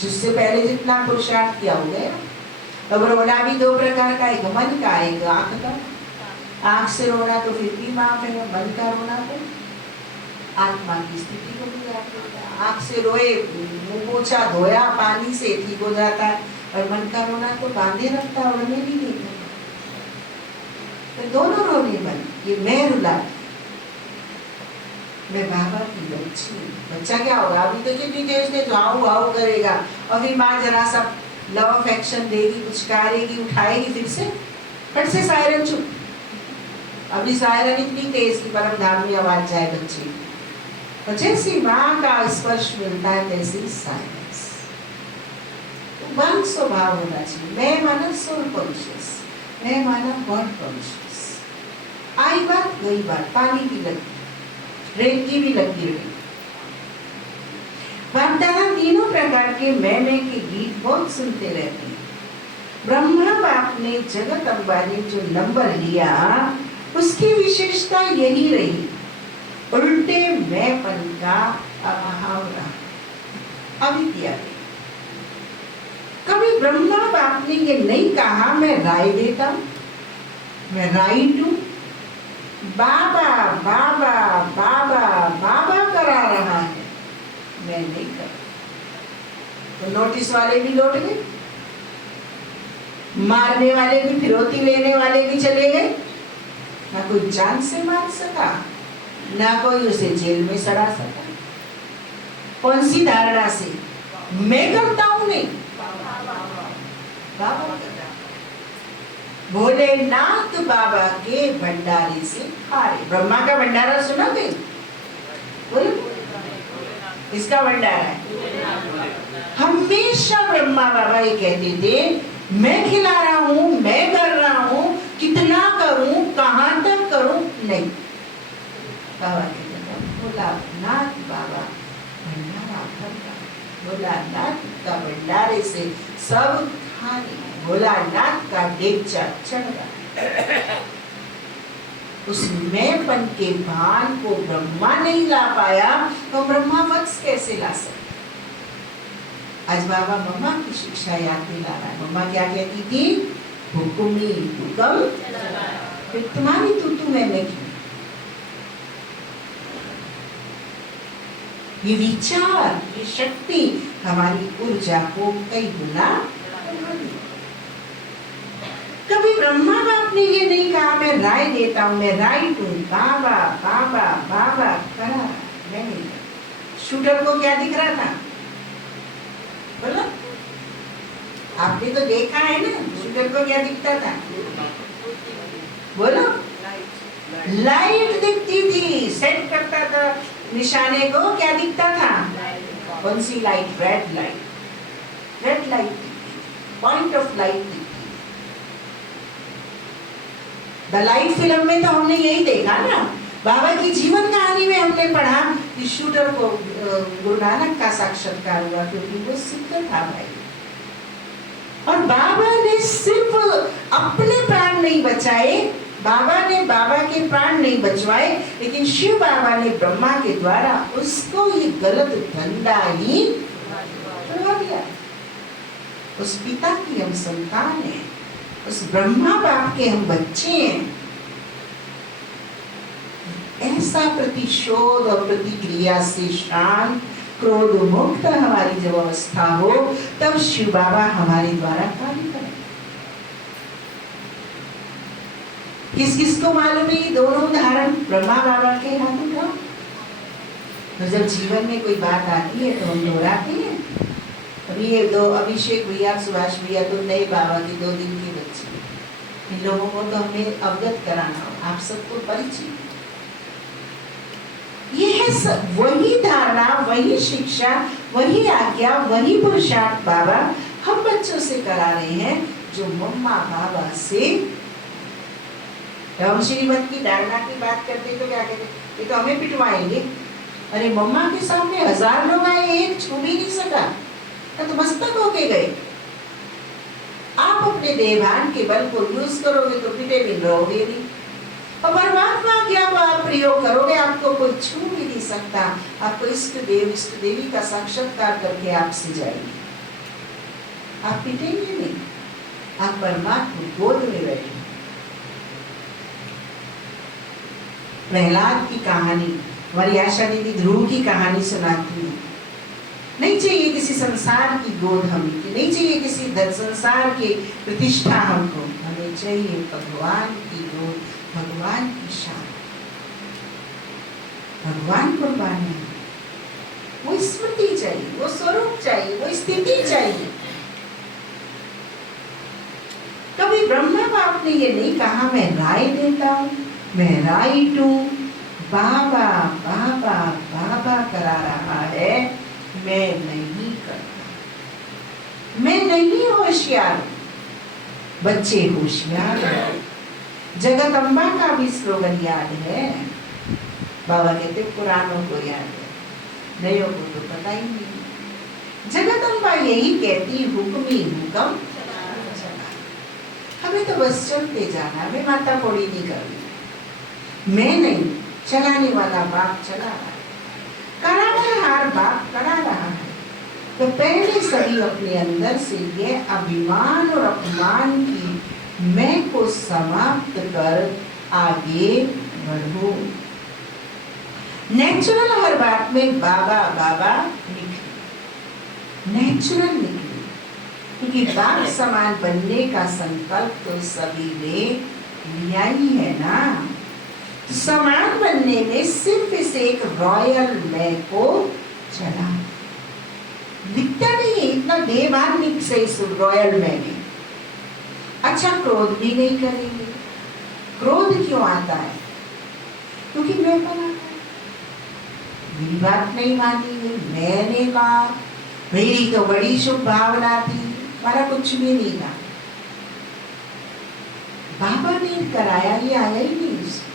जिससे पहले जितना पुरुषार्थ किया हो गया। अब रोना भी 2 प्रकार का, एक मन का, एक आंख का। आंख से रोना तो फिर भी माफ है, मन का रोना तो आत्मा की स्थिति को भी याद करता है। आंख से रोए, मुंह पोछा धोया पानी से ठीक हो जाता है, और मन का रोना तो बांधे रखता है, उड़ने भी नहीं देता। तो दोनों रोने बन, ये मैं रुला, मैं बाबा की बच्ची। बच्चा क्या होगा? अभी तो जितनी देर में तो हाउ हाउ करेगा, और फिर माँ जरा सा लव ऑफ एक्शन देगी, पुचकारेगी, उठाएगी, फिर से फट से सायरन चुप। अभी सायरन इतनी तेज की परम धाम में आवाज जाए बच्चे, और जैसी माँ का स्पर्श मिलता है तैसी साइलेंस। तो मन स्वभाव होना चाहिए। मैं माना सोल कॉन्शियस, मैं माना गॉड कॉन्शियस। आई बात गई बात, पानी की लगी, रेत की भी लगी रही। बाप-दादा तीनों प्रकार के मैं के गीत बहुत सुनते रहते हैं। ब्रह्मा बाप ने जगत अम्बा ने जो नंबर लिया उसकी विशेषता यही रही, उल्टे मैंपन का अभाव रहा, अविद्या। कभी ब्रह्मा बाप ने ये नहीं कहा मैं राय देता हूं, मैं राइट हूं। बाबा बाबा बाबा बाबा करा रहा है, मैं नहीं कर। तो नोटिस वाले भी लौट गए, मारने वाले भी, फिरौती लेने वाले भी चले गए। ना कोई जान से मार सका, ना कोई उसे जेल में सड़ा सका। कौन सी धारणा से? मैं करता हूं नहीं, बाबा कर रहा। भोलेनाथ बाबा के भंडारे से खारे। ब्रह्मा का भंडारा सुना गई, बोलो, इसका भंडार है। हमेशा ब्रह्मा बाबा ये कहते थे, मैं खिला रहा हूं, मैं कर रहा हूं, कितना करूं, कहां तक करूं, नहीं। बाबा कहते थे, भोलानाथ बाबा भंडारा भरता, भोलानाथ का भंडारे से सब खाने, भोलानाथ का डेगचा चढ़ रहा। उस मैंपन के भान को ब्रह्मा नहीं ला पाया, तो ब्रह्मा वत्स कैसे ला सकते? आज बाबा मम्मा की शिक्षा याद दिला रहा है। मम्मा क्या कहती थी? हुकुमी हुक्म, फिर तुम्हारी तू मैं की। ये विचार, ये शक्ति हमारी ऊर्जा को कई गुना बढ़ा दी। कभी ब्रह्मा बाप ने ये नहीं कहा मैं राय देता हूं, मैं राइट हूं, बाबा बाबा बाबा करा, मैं नहीं। शूटर को क्या दिख रहा था? बोलो, आपने तो देखा है ना, शूटर को क्या दिखता था? बोलो, लाइट दिखती थी, सेट करता था निशाने को, क्या दिखता था? कौन सी light? Red light, red light, point of light दिखती। द लाइट फिल्म में तो हमने यही देखा ना, बाबा की जीवन कहानी में हमने पढ़ा कि शूटर को गुरु नानक का साक्षात्कार हुआ, क्योंकि वो सिद्ध था भाई। और बाबा ने सिर्फ अपने प्राण नहीं बचाए, बाबा ने बाबा के प्राण नहीं बचवाए, लेकिन शिव बाबा ने ब्रह्मा के द्वारा उसको ये गलत धंधा ही करवा दिया। उस पिता की हम संतान हैं, उस ब्रह्मा बाप के हम बच्चे हैं। ऐसा प्रतिशोध और प्रतिक्रिया से शांत, क्रोध मुक्त हमारी जब अवस्था हो, तब शिव बाबा हमारे द्वारा कार्य करें। किस किस को मालूम है ये दोनों उदाहरण ब्रह्मा बाबा के हाथों का? तो जब जीवन में कोई बात आती है तो हम दोहराते हैं। अभी ये दो अभिषेक भैया, सुभाष भैया तो नए बाबा के 2 दिन के बच्चे, इन लोगों को तो हमें अवगत कराना हो, आप सबको परिचित। ये है वही धारणा, वही शिक्षा, वही आज्ञा, वही पुरुषार्थ बाबा हम बच्चों से करा रहे हैं, जो मम्मा बाबा से। हम श्रीमत की धारणा की बात करते तो क्या कहते? ये तो हमें पिटवाएंगे। अरे मम्मा के सामने 1000 लोग आए, एक छू भी नहीं सका, तो मस्तक होके गए। आप अपने देहभान के बल को यूज करोगे तो पिटे भी रहोगे भी, और परमात्मा क्या आप प्रयोग करोगे, आपको कोई छू भी नहीं सकता। आपको इष्ट देव इष्ट देवी का साक्षात्कार करके आपसे जाएंगे, आप पिटेंगे नहीं, आप परमात्मा गोद में बैठे। प्रहलाद की कहानी, हमारी आशा दीदी ध्रुव की कहानी सुनाती है। नहीं चाहिए किसी संसार की गोद हमको, नहीं चाहिए किसी संसार के प्रतिष्ठा हमको, हमें चाहिए भगवान की गोद, भगवान की शान, भगवान को पाना। वो स्मृति चाहिए, वो स्वरूप चाहिए, वो स्थिति चाहिए। कभी ब्रह्मा बाप ने ये नहीं कहा मैं राय देता हूं, मैं राइट हूं, बाबा बाबा बाबा करा रहा है, मैं नहीं करता, मैं नहीं होशियार। बच्चे होशियार हैं। जगदम्बा का भी स्लोगन याद है, बाबा कहते पुरानों को याद है, नयों को तो पता ही नहीं। जगदम्बा यही कहती हुक्मी हुक्म चला, हमें तो बस चलते जाना, हमें माता पौड़ी नहीं करनी। मैं नहीं, चलाने वाला बाप चला रहा है, करारहार बाप करा रहा है। तो पहले सभी अपने अंदर से ये अभिमान और अपमान की मैं को समाप्त कर आगे बढ़ो। नेचुरल हर बात में बाबा बाबा निकले, नेचुरल निकले, क्योंकि बाप समान बनने का संकल्प तो सभी ने लिया ही है ना। तो समान बनने में सिर्फ इस एक रॉयल मैं को चला, दिखता नहीं है इतना देवान से इस रॉयल मैं में। अच्छा, क्रोध भी नहीं करेंगे। क्रोध क्यों आता है? क्योंकि मैं आता है। मेरी बात नहीं मानी है, मैंने कहा मेरी तो बड़ी शुभ भावना थी, हमारा कुछ भी नहीं था। बाबा ने कराया, ये आया ही नहीं उससे।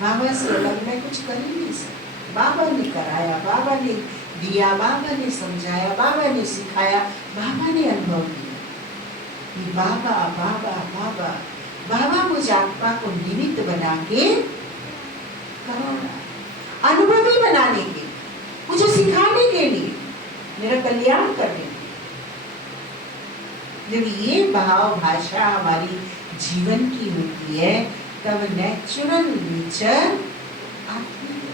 बाबा से अलग मैं कुछ कर ही नहीं सकती। बाबा ने कराया, बाबा ने दिया, बाबा ने समझाया, बाबा ने सिखाया, बाबा ने अनुभव दिया। कि बाबा बाबा बाबा बाबा मुझ आत्मा को निमित्त बना के कराना, अनुभवी बनाने के, मुझे सिखाने के लिए, मेरा कल्याण करने के। जब ये भाव भाषा हमारी जीवन की होती है तब नेचुरल नेचर आती है।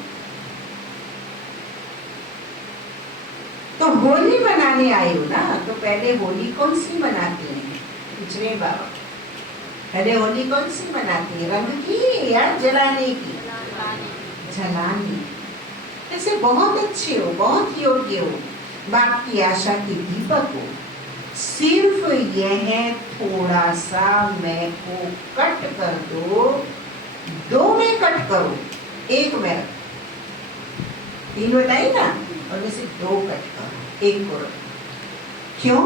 तो होली मनाने आए हो ना, तो पहले होली कौन सी मनाते हैं? पूछ रहे बाबा, पहले होली कौन सी मनाते हैं? रंग की या जलाने की? जलाने। ऐसे बहुत अच्छे हो, बहुत योग्य हो, बाप की आशा के दीपक हो। सिर्फ यह थोड़ा सा मैं को कट कर दो, 2 में कट करो, 1 में रखो। 3 बताई ना, और में से 2 कट करो, 1 को रखो। क्यों?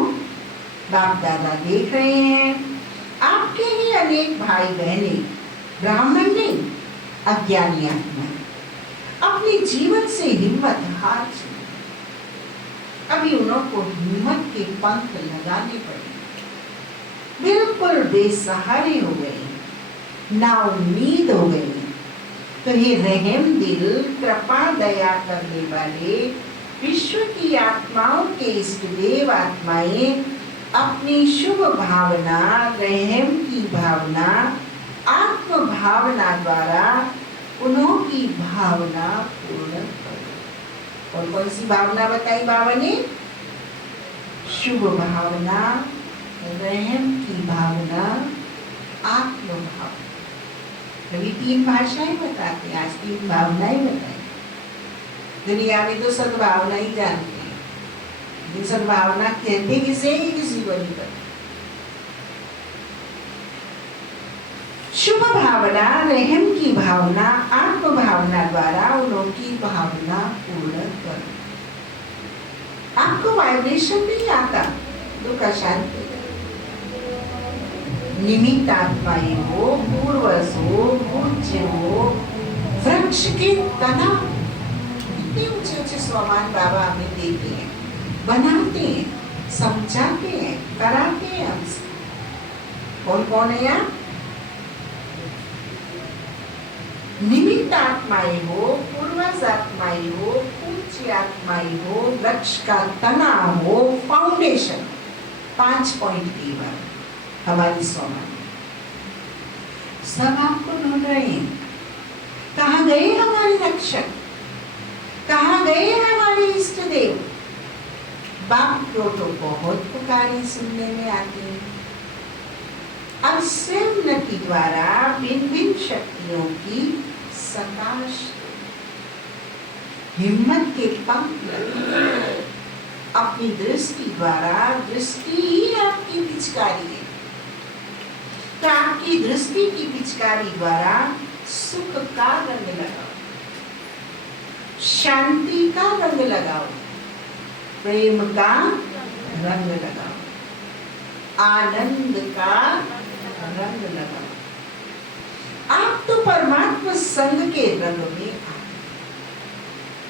बाप दादा देख रहे हैं आपके ही अनेक भाई बहने, ब्राह्मण नहीं, अज्ञानी आत्मा अपने जीवन से हिम्मत हार चुके। अभी उनको हिम्मत के पंख लगाने पड़े, बिल्कुल बेसहारे हो गए, ना उम्मीद हो गई। तो ये रहम दिल, कृपा दया करने वाले विश्व की आत्माओं के इष्ट देव आत्माएं अपनी शुभ भावना, रहम की भावना, आत्म भावना द्वारा उन्होंने भावना पूर्ण करो। और कौन सी भावना बताई बाबा ने? शुभ भावना, रहम की भावना, आत्म भावना। कभी 3 भाषाएं बताते हैं, आज 3 भावनाएं बताई। दुनिया में तो सद्भावना ही जानते हैं, लेकिन सद्भावना कहते किसे ही किसी को नहीं पता। शुभ भावना, रहम की भावना, आत्म भावना द्वारा उनकी भावना पूर्ण करो। आपको वाइब्रेशन नहीं आता, दुख अशांति। निमित्त आत्माएं हो, पूर्वज हो, पूज्य हो, वृक्ष के तना, इतने ऊंचे ऊंचे स्वमान बाबा हमें देते हैं, बनाते हैं, समझाते हैं, कराते हैं हमसे। कौन कौन है यहाँ? निमित्त आत्माएं हो, पूर्वज आत्माएं हो, पूज्य आत्माएं हो, वृक्ष का तना हो, फाउंडेशन। 5 पॉइंट की बात हमारी सोमा सब आपको ढूंढ रहे हैं। कहाँ गए हमारे रक्षक? कहाँ गए हमारे इष्ट देव? बाप को तो बहुत पुकारे सुनने में आती है। अब स्वयं के द्वारा भिन्न भिन्न शक्तियों की सकाश हिम्मत के पंख लगे। अपनी दृष्टि द्वारा, दृष्टि ही आपकी पिचकारी है, तो आपकी दृष्टि की पिचकारी द्वारा सुख का रंग लगाओ, शांति का रंग लगाओ, प्रेम का रंग लगाओ, आनंद का रंग लगाओ। आप तो परमात्मा संग के रंग में आए।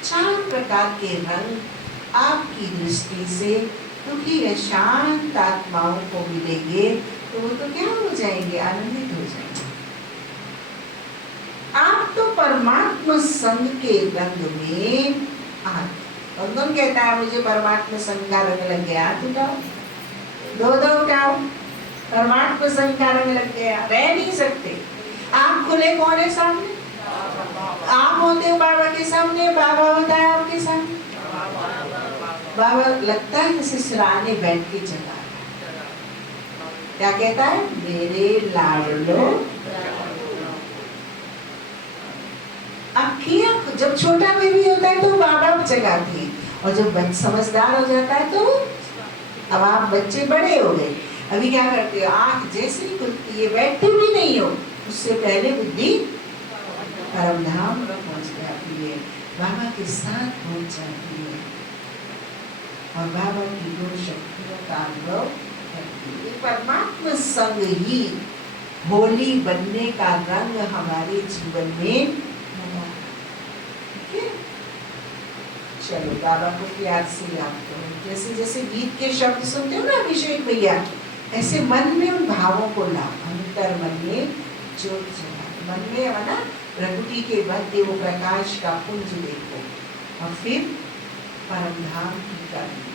4 प्रकार के रंग आपकी दृष्टि से दुखी या शांत आत्माओं को मिलेंगे, तो वो तो क्या हो जाएंगे? आनंदित हो जाएंगे। आप तो परमात्मा संग के रंग में आ। कौन कहता है मुझे परमात्मा संग का रंग लग गया? हाथ उठाओ, 2 उठाओ। परमात्मा संग का रंग लग गया, रह नहीं सकते। आप खुले कौन है सामने? आप होते हो बाबा के सामने, बाबा होता है आपके सामने। बाबा लगता है जैसे सिराने बैठ के चला, क्या कहता है? मेरे लाडलो। अखियां जब छोटा बेबी होता है तो बाबा जगाती है, और जब समझदार हो जाता है तो अब आप बच्चे बड़े हो गए, अभी क्या करते हो? आंख जैसे ही खुलती है, बैठते भी नहीं हो, उससे पहले बुद्धि परम धाम पहुंच जाती है। बाबा के साथ पहुंच जाती है और बाबा की दो शक्तियों का अनुभव करती है। परमात्मा संग ही होली बनने का रंग हमारे जीवन में लगा। ठीक है, चलो बाबा को प्यार से याद करो। जैसे जैसे गीत के शब्द सुनते हो ना अभिषेक भैया, ऐसे मन में उन भावों को लाओ। अंतर मन में ज्योत जलाओ। मन में है ना प्रकृति के मध्य वो प्रकाश का पुंज देखो और फिर परम धाम की करनी।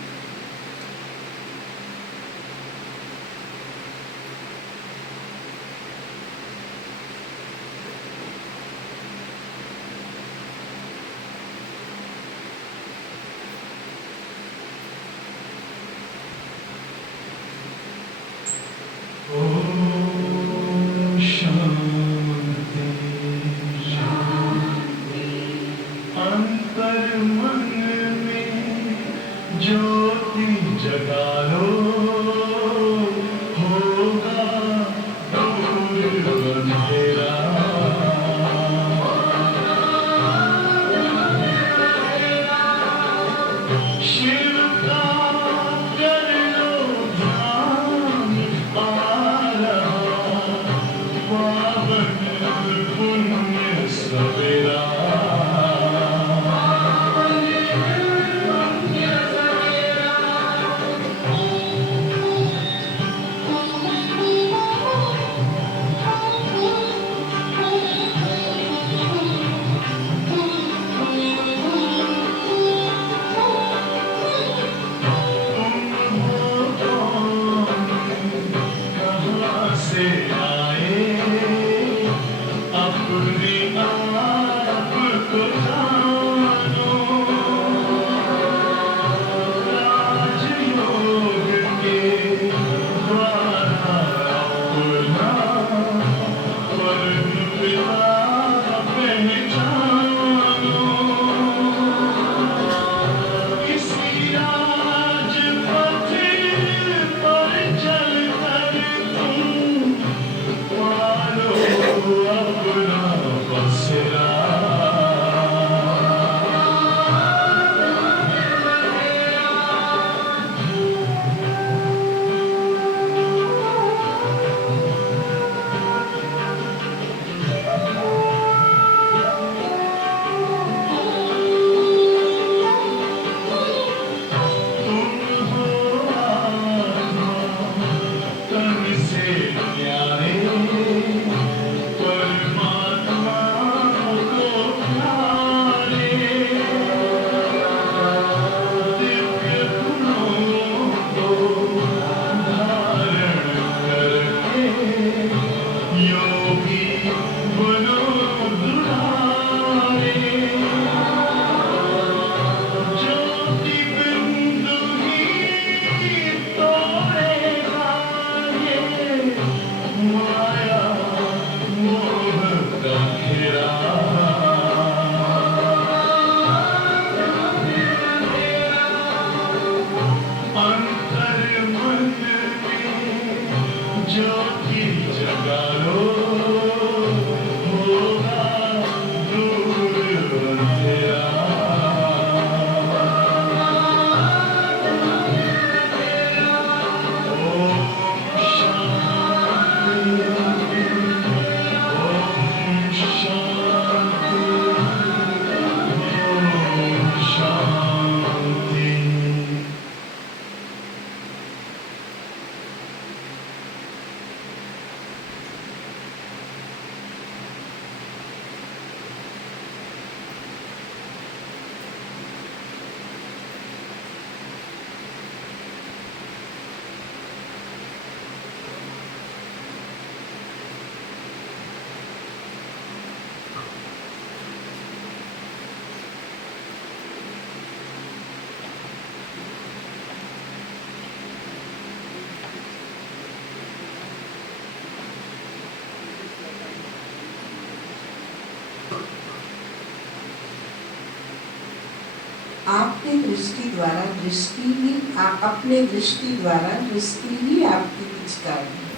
आपके दृष्टि द्वारा दृष्टि ही अपने दृष्टि द्वारा दृष्टि ही आपकी पिचकारी है।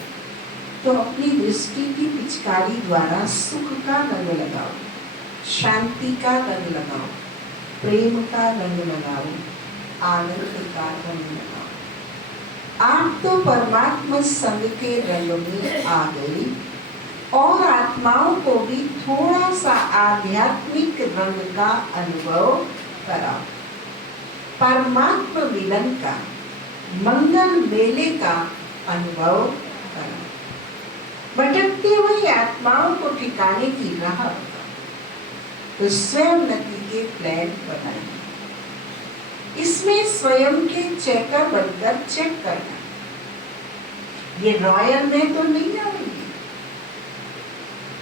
तो अपनी दृष्टि की पिचकारी द्वारा सुख का रंग लगाओ, शांति का रंग लगाओ, प्रेम का रंग लगाओ, आनंद का रंग लगाओ। आप तो परमात्मा संग के रंग में आ गई और आत्माओं को भी थोड़ा सा आध्यात्मिक रंग का अनुभव कराओ। परमात्मा मिलन का, मंगल मेले का अनुभव कराओ। भटकती हुई आत्माओं को ठिकाने की राह बताओ। तो स्वयं नदी के प्लान बनाइए। इसमें स्वयं के चेकर बनकर चेक करना। ये रॉयल में तो नहीं आएंगे,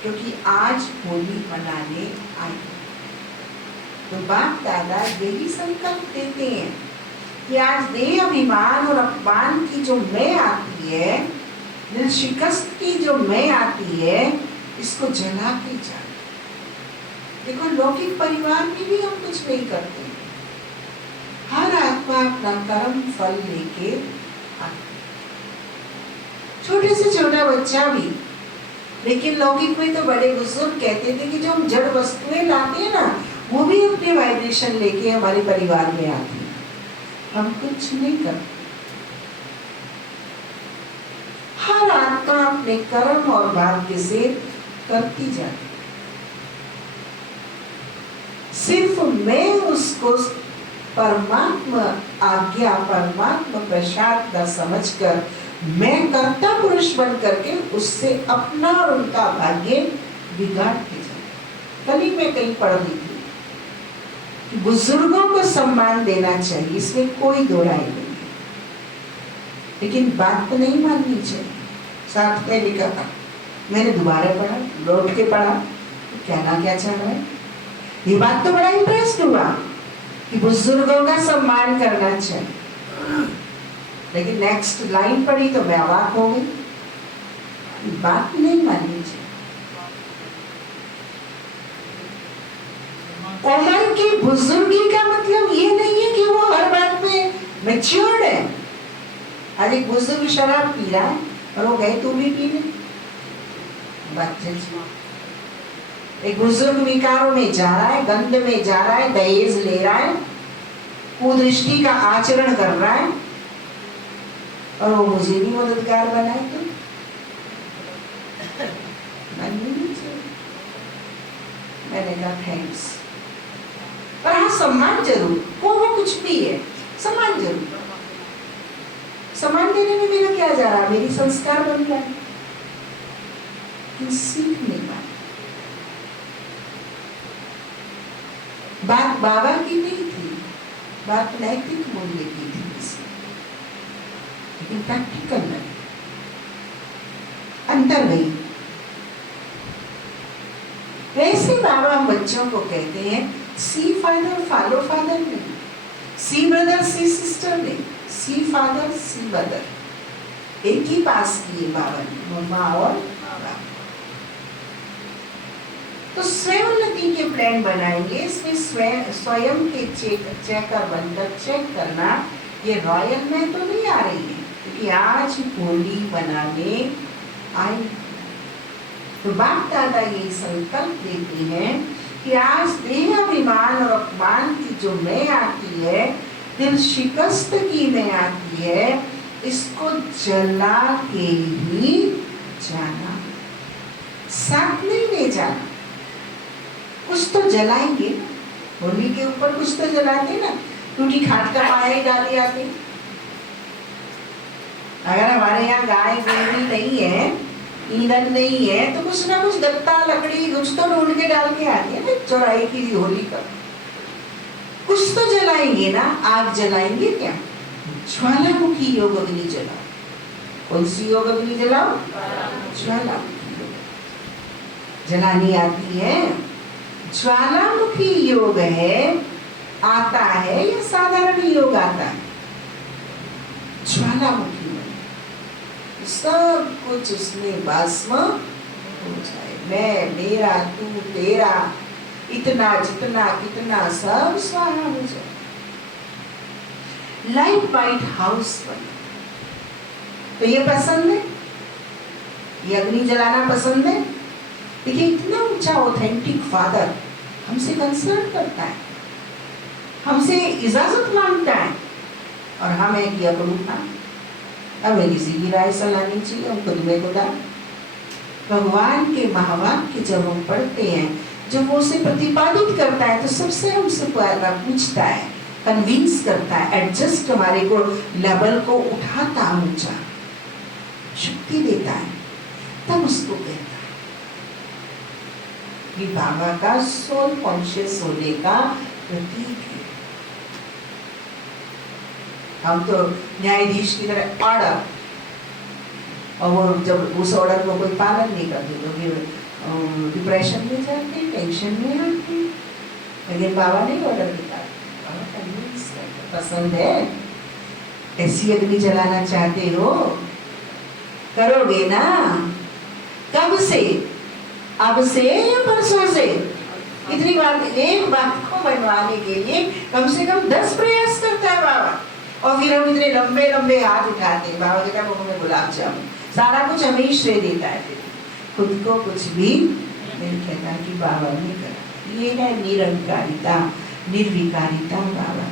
क्योंकि आज होली मनाने आई। तो बाप दादा यही संकल्प देते हैं कि आज देह अभिमान और अपमान की जो मैं आती है, दिल शिकस्त की जो मैं आती है, इसको जला के जाए। देखो लौकिक परिवार में भी हम कुछ नहीं करते। हर आत्मा अपना कर्म फल लेके आती। छोटे से छोटा बच्चा भी, लेकिन लौकिक में तो बड़े बुजुर्ग कहते थे कि जो हम जड़ वस्तुएं लाते हैं ना, वो भी अपने वाइब्रेशन लेके हमारे परिवार में आती है। हम कुछ नहीं करते। हर आत्मा अपने कर्म और भाग्य से करती जाती। सिर्फ मैं उसको परमात्मा आज्ञा, परमात्मा प्रसाद का समझकर मैं कर्ता पुरुष बन करके उससे अपना और उनका भाग्य बिगाड़ते जाए। कल ही मैं कहीं पढ़ रही थी कि बुजुर्गों को सम्मान देना चाहिए, इसमें कोई दो राय नहीं है, लेकिन बात तो नहीं माननी चाहिए। साथ में लिखा था, मैंने दोबारा पढ़ा, लौट के पढ़ा, तो कहना क्या चाह रहा है। ये बात तो बड़ा इंटरेस्ट हुआ कि बुजुर्गों का सम्मान करना चाहिए, लेकिन नेक्स्ट लाइन पढ़ी तो मैं अवाक हो गई। बात नहीं माननी चाहिए। उम्र की बुजुर्गी का मतलब ये नहीं है कि वो हर बात में मैच्योर्ड है। आज एक बुजुर्ग शराब पी रहा है और वो गए तू भी पी ले, एक बुजुर्ग विकारों में जा रहा है, गंध में जा रहा है, दहेज ले रहा है, कुदृष्टि का आचरण कर रहा है, और वो मुझे भी मददगार बनाए तो मैंने कहा थैंक्स। पर हाँ, सम्मान जरूर, वो कुछ भी है, सम्मान जरूर। सम्मान देने में मेरा क्या जा रहा, मेरी संस्कार बन रहा है, सीख नहीं पाए। बात बाबा की नहीं थी, बात नैतिक मूल्य की थी, लेकिन प्रैक्टिकल नहीं, अंतर नहीं। वैसे बाबा हम बच्चों को कहते हैं सी फादर फॉलो फादर नहीं, सी ब्रदर सी सिस्टर नहीं, सी फादर सी मदर। एक ही पास किए बाबा ने, मम्मा और बाबा। तो स्वयं उन्नति के प्लान बनाएंगे। इसमें स्वयं के चेकर बनकर चेक करना। ये रॉयल में तो नहीं आ रही है, क्योंकि आज होली मनाने आई। तो बाप दादा ये संकल्प देते हैं कि आज देह अभिमान और अपमान की जो मैं आती है, दिल शिकस्त की मैं आती है, इसको जला के ही जाना, साथ नहीं ले जाना। कुछ तो जलाएंगे, होली के ऊपर कुछ तो जलाते ना, टूटी खाट का माया ही डाली आती। अगर हमारे यहाँ गाय गोरी नहीं है, ईंधन नहीं है, तो कुछ ना कुछ गत्ता लकड़ी कुछ तो ढूंढ के डाल के आती है ना, चौराहे की होली का कुछ तो जलाएंगे ना। आग जलाएंगे क्या? ज्वालामुखी योग अग्नि जलाओ। कौन सी योग अग्नि जलाओ? ज्वालामुखी योग जलानी आती है। ज्वालामुखी योग है, आता है या साधारण योग आता है? ज्वालामुखी योग, सब कुछ उसमें भस्म हो जाए। मैं, मेरा, तू, तेरा, इतना, जितना, कितना, सब स्वाहा हो जाए। लाइट वाइट हाउस बने। तो ये पसंद है, ये अग्नि जलाना पसंद है। देखिए इतना ऊंचा ऑथेंटिक फादर हमसे कंसर्न करता है हमसे इजाजत मांगता है और हमें किया करूँगा, हमें किसी की राय सलाह नहीं चाहिए, हम खुद में खुदा। भगवान के महावाक्य जब हम पढ़ते हैं, जब वो उसे प्रतिपादित करता है तो सबसे हमसे पूछता है, कन्विंस करता है, एडजस्ट हमारे को लेवल को उठाता ऊंचा, शक्ति देता है, तब उसको कहता है कि बाबा का सोल कॉन्शियस होने का प्रतीक है। हम तो न्यायाधीश की तरह ऑर्डर, और वो जब उस ऑर्डर को कोई पालन नहीं करते तो फिर डिप्रेशन में जाते, टेंशन में आते। लेकिन बाबा नहीं ऑर्डर देता, बाबा कन्विंस करता। पसंद है, ऐसी अग्नि जलाना चाहते हो, करोगे ना? कब से? अब से या परसों से? इतनी बात, एक बात को बनवाने के लिए कम से कम 10 प्रयास करता है बाबा। और फिर हम इतने लंबे लंबे हाथ उठाते हैं, बाबा कहता है हमें गुलाब जामुन, सारा कुछ हमें श्रेय देता है, खुद को कुछ भी नहीं कहता कि बाबा ने करा। ये है निरंकारिता, निर्विकारिता बाबा।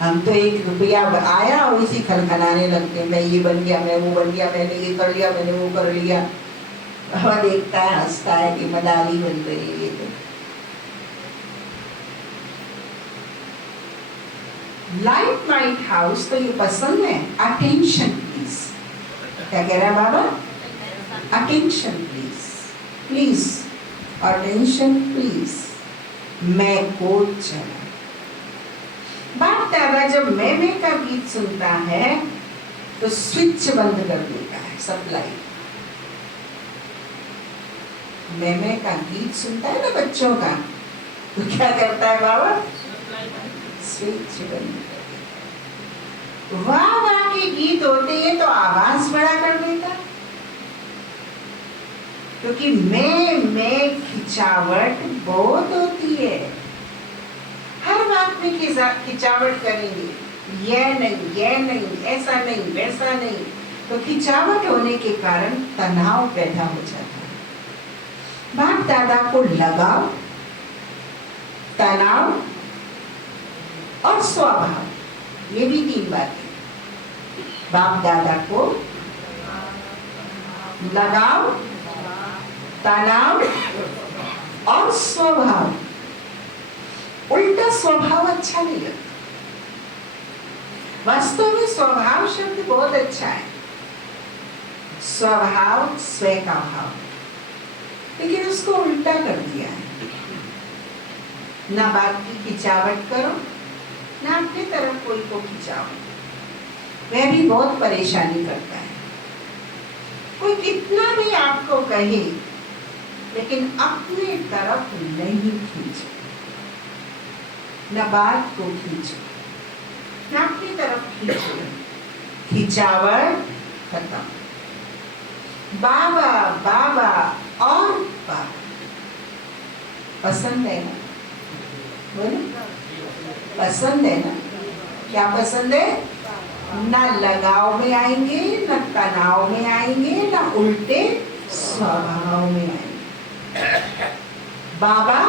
हम तो 1 रुपया आया उसी खनखनाने लगते, मैं ये बन गया, मैं वो बन गया, मैंने ये कर लिया, मैंने वो कर लिया। बाबा देखता है, हंसता है कि मदारी बन गई ये तो। लाइट माइट हाउस तो ये पसंद है। अटेंशन प्लीज, क्या कह रहा है बाबा? Attention please, please attention please. मैं को चला। बाप दादा जब मैं का गीत सुनता है तो स्विच बंद कर देता है, सप्लाई। मैं का गीत सुनता है ना बच्चों का, तो क्या करता है बाबा? स्विच बंद कर देता। वाह वाह के गीत होते हैं तो आवाज बड़ा कर देता, क्योंकि मैं खिंचावट बहुत होती है। हर बात में खिंचावट करेंगे, ये नहीं, ऐसा नहीं, वैसा नहीं, तो खिंचावट होने के कारण तनाव पैदा हो जाता है। बाप दादा को लगाव, तनाव और स्वभाव, ये भी 3 बातें। बाप दादा को लगाव, तनाव और स्वभाव। उल्टा स्वभाव अच्छा नहीं लगता। वास्तव में स्वभाव शब्द बहुत अच्छा है। स्वभाव स्व का भाव, लेकिन उसको उल्टा कर दिया है। ना बात की खिंचावट करो, ना अपनी तरफ कोई को खिंचाओ, वह भी बहुत परेशानी करता है। कोई कितना भी आपको कहे, लेकिन अपने तरफ नहीं खींचो, न बात को खींचो, न अपनी तरफ खींचो। खिंचावट खत्म। बाबा बाबा और बाबा पसंद है ना? बोलो, पसंद है ना? क्या पसंद है? ना लगाव में आएंगे, न तनाव में आएंगे, ना उल्टे स्वभाव में आएंगे। बाबा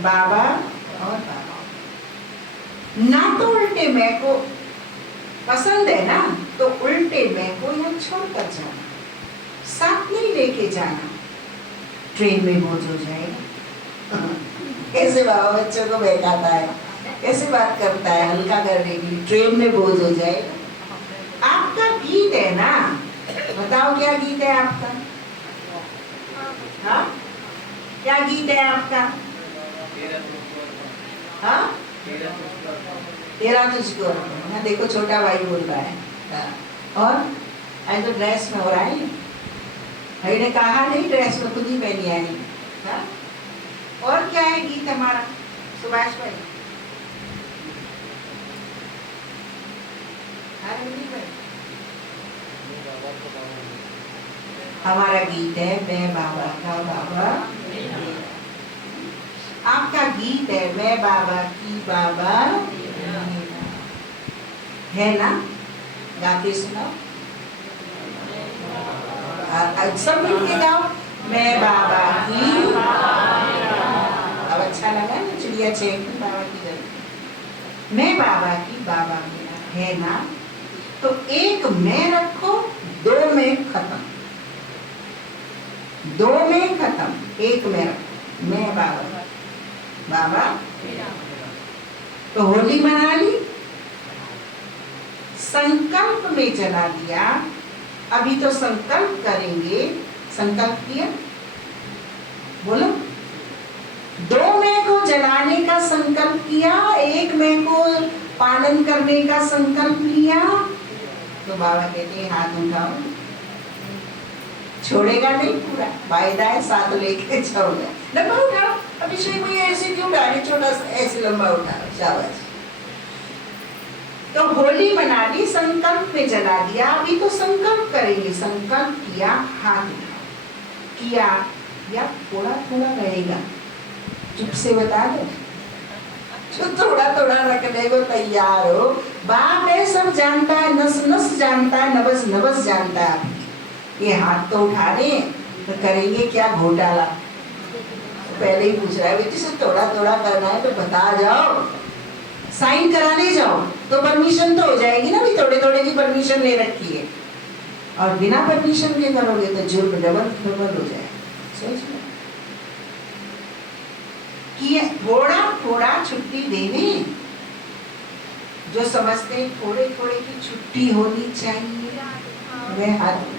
बाबा और बाबा। ना तो उल्टे मैं को पसंद है ना, तो उल्टे मैं को यहाँ छोड़कर जाना, साथ नहीं लेके जाना। ट्रेन में बोझ हो जाएगा। कैसे बाबा बच्चों को बैठाता है, कैसे बात करता है हल्का करने के लिए, ट्रेन में बोझ हो जाएगा। आपका गीत है ना, बताओ क्या गीत है आपका? हाँ, क्या गीत है आपका? हाँ, तेरा तुझको। हाँ, देखो छोटा भाई बोल रहा है। और आज तो ड्रेस में हो रहा है, भाई ने कहा नहीं ड्रेस में खुद ही पहनी आई। हाँ? और क्या है गीत हमारा सुभाष भाई? हमारा गीत है मैं बाबा का बाबा। आपका गीत है मैं बाबा की बाबा है ना? गाते सुनाओ, सब मिलके गाओ। मैं बाबा की। अब अच्छा लगा ना चिड़िया चेक बाबा मैं बाबा की, बाबा मेरा, है ना? तो एक मैं रखो, दो में खत्म, दो में खत्म, एक में रखो, मैं बाबा, बाबा। तो होली मना ली, संकल्प में जला दिया। अभी तो संकल्प करेंगे, संकल्प किया, बोलो। दो मैं को जलाने का संकल्प किया, एक मैं को पालन करने का संकल्प लिया। तो बाबा कहते हैं हाथ उठाओ, छोड़ेगा नहीं, पूरा वायदा है, साथ लेके जाओगे। लंबा उठाओ, अभिषेक भैया ऐसे क्यों उठा रहे, छोटा सा ऐसे लंबा उठाओ, शाबाश। तो होली मना ली, संकल्प में जला दिया। अभी तो संकल्प करेंगे, संकल्प किया, हाथ उठाओ, किया या थोड़ा थोड़ा रहेगा, चुप से बता दो, जो थोड़ा थोड़ा रखने को तैयार हो। बाप है, सब जानता है, नस नस जानता है, नबस नबस जानता है आपकी। ये हाथ तो उठा रहे हैं, तो करेंगे क्या घोटाला? तो पहले ही पूछ रहा है, बेटी से थोड़ा थोड़ा करना है तो बता जाओ, साइन कराने जाओ तो परमिशन तो हो जाएगी ना। भी थोड़े थोड़े की परमिशन ले रखी है, और बिना परमिशन के करोगे तो जुर्म डबल डबल हो जाएगा। सोच लो कि थोड़ा थोड़ा छुट्टी देने, जो समझते हैं थोड़े थोड़े की छुट्टी होनी चाहिए, वह हाथ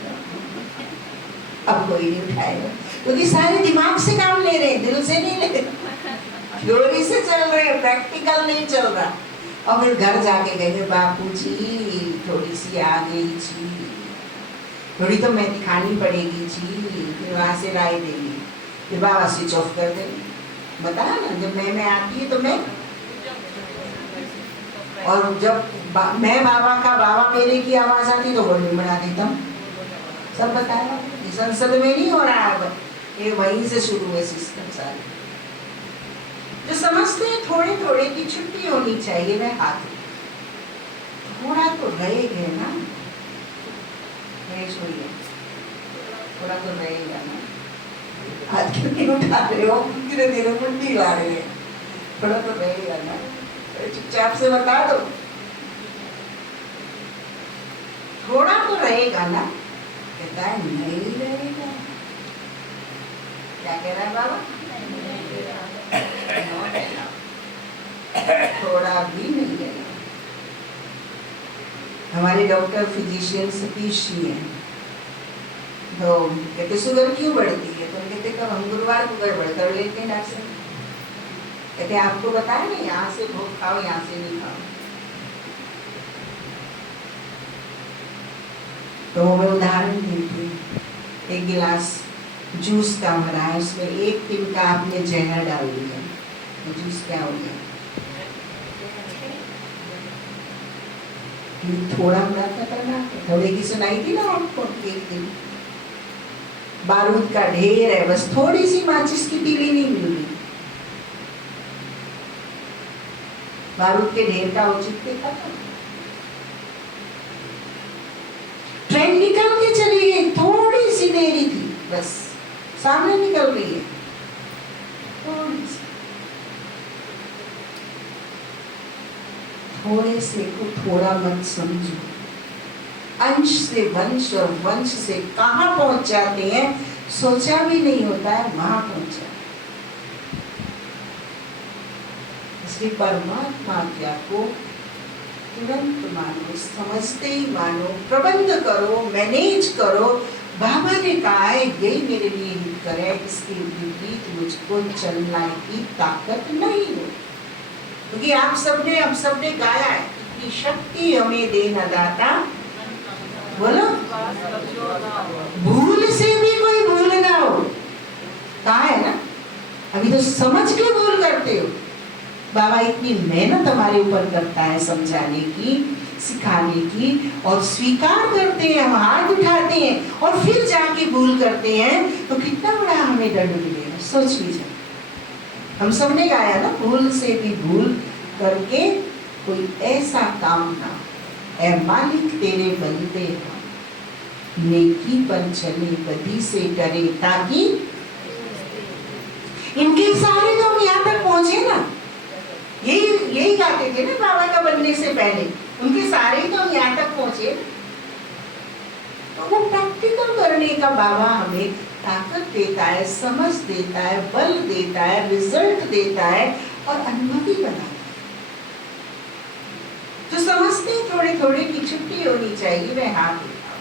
अब कोई नहीं उठाएगा, क्योंकि सारे दिमाग से काम ले रहे हैं, दिल से नहीं ले रहे, थ्योरी से चल रहे हैं, प्रैक्टिकल नहीं चल रहा। और फिर घर जाके कहेंगे बापू जी थोड़ी सी आ गई जी, थोड़ी तो मैं दिखानी पड़ेगी जी, फिर वहां से राय देंगे, फिर बाबा स्विच ऑफ कर देंगे। बताया ना, जब मैं आती है तो मैं, और जब मैं बाबा का, बाबा मेरे की आवाज आती तो वॉल्यूम बढ़ा देता हूँ। सब बताया, संसद में नहीं हो रहा है, ये वहीं से शुरू है सिस्टम सारे। जो समझते हैं थोड़े थोड़े की छुट्टी होनी चाहिए, मैं हाथ थोड़ा तो रहेगा ना, छोड़िए, थोड़ा तो रहेगा ना। हाथ क्यों नहीं उठा रहे हो, धीरे धीरे मुंडी ला रहे हैं, थोड़ा तो रहेगा ना, चुपचाप से बता दो, थोड़ा तो रहेगा ना। कहता है नहीं रहेगा। क्या कह रहा है बाबा? थोड़ा भी नहीं रहेगा। हमारे डॉक्टर फिजिशियन सतीश जी हैं, तो कहते शुगर क्यों बढ़ती है, तो कहते कब हम गुरुवार को गड़बड़ कर लेते हैं डॉक्टर साहब। कहते आपको बताया ना, यहाँ से भोग खाओ, यहाँ से नहीं खाओ। तो मैं उदाहरण देती हूँ, एक गिलास जूस का भरा है, उसमें एक तिनका आपने जहर डाल दिया, तो जूस क्या हो गया? थोड़ा बड़ा करना, थोड़े की सुनाई थी ना आपको, एक दिन बारूद का ढेर है, बस थोड़ी सी माचिस की तीली नहीं मिल रही, बारूद के ढेर का औचित्य खत्म। ट्रेन निकल के चली गई, थोड़ी सी देरी थी, बस सामने निकल रही है, थोड़ी सी, थोड़े से को थोड़ा मत समझो। अंश से वंश और वंश से कहाँ पहुंच जाते हैं, सोचा भी नहीं होता है, वहां पहुंच जाते। इसलिए परमात्मा क्या को तुरंत मानो, समझते ही मानो, प्रबंध करो, मैनेज करो। बाबा ने कहा है यही मेरे लिए हित है, इसके विपरीत मुझको चलने की ताकत नहीं हो। क्योंकि आप सबने, हम सबने गाया है, इतनी शक्ति हमें देना दाता, बोलो भूल से भी कोई भूल ना हो। कहा है ना, अभी तो समझ के भूल करते हो। बाबा इतनी मेहनत हमारे ऊपर करता है समझाने की, सिखाने की, और स्वीकार करते हैं, हम हाथ उठाते हैं और फिर जाके भूल करते हैं, तो कितना बड़ा हमें दंड मिलेगा, सोच लीजिए। हम सबने गाया ना, भूल से भी भूल करके कोई ऐसा काम ना, ऐ मालिक तेरे बंदे हम, नेकी पर चले बदी से डरे, ताकि इनके सहारे तो हम यहाँ तक पहुंचे ना। यही गाते थे ना बाबा का बनने से पहले, उनके सारे ही तो यहाँ तक पहुंचे। तो वो प्रैक्टिकल करने का बाबा हमें ताकत देता है, समझ देता है, बल देता है, रिजल्ट देता है और अनुमति बनाता है। तो समझते हैं थोड़े थोड़े की छुट्टी होनी चाहिए, वह हाथ उठाओ,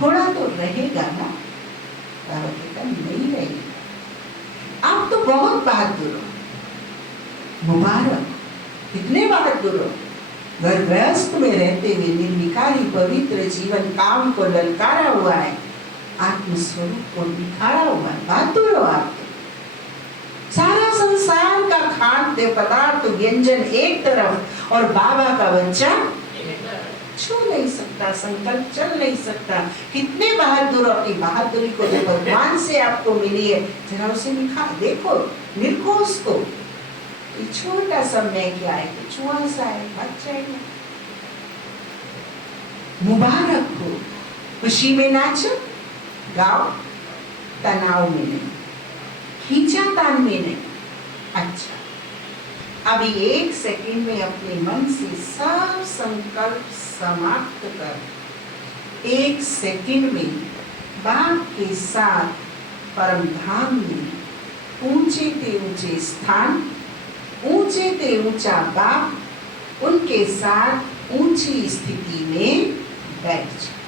थोड़ा तो रहेगा ना। बाबा कहता नहीं रहेगा, आप तो बहुत बहादुर हो, मुबारक, कितने बहादुर हो। घर गृहस्थ में रहते हुए निर्विकारी पवित्र जीवन काम को ललकारा हुआ है, आत्मस्वरूप को निखारा हुआ है, बहादुर हो आप। सारा संसार का खाद्य पदार्थ व्यंजन एक तरफ और बाबा का बच्चा छू नहीं सकता, संकल्प चल नहीं सकता। कितने बहादुर, अपनी बहादुरी को जो भगवान से आपको मिली है जरा उसे देखो, निरखो उसको। ये छोटा सा मैं क्या है, छुआ सा है, बच्चा है। मुबारक हो, खुशी में नाचो गाओ, तनाव में नहीं, खींचातान में नहीं। अच्छा, अभी 1 सेकंड में अपने मन से सब संकल्प समाप्त कर 1 सेकंड में बाप के साथ परम धाम में ऊंचे ते ऊंचे स्थान, ऊंचे ते ऊंचा बाप, उनके साथ ऊंची स्थिति में बैठ जाओ।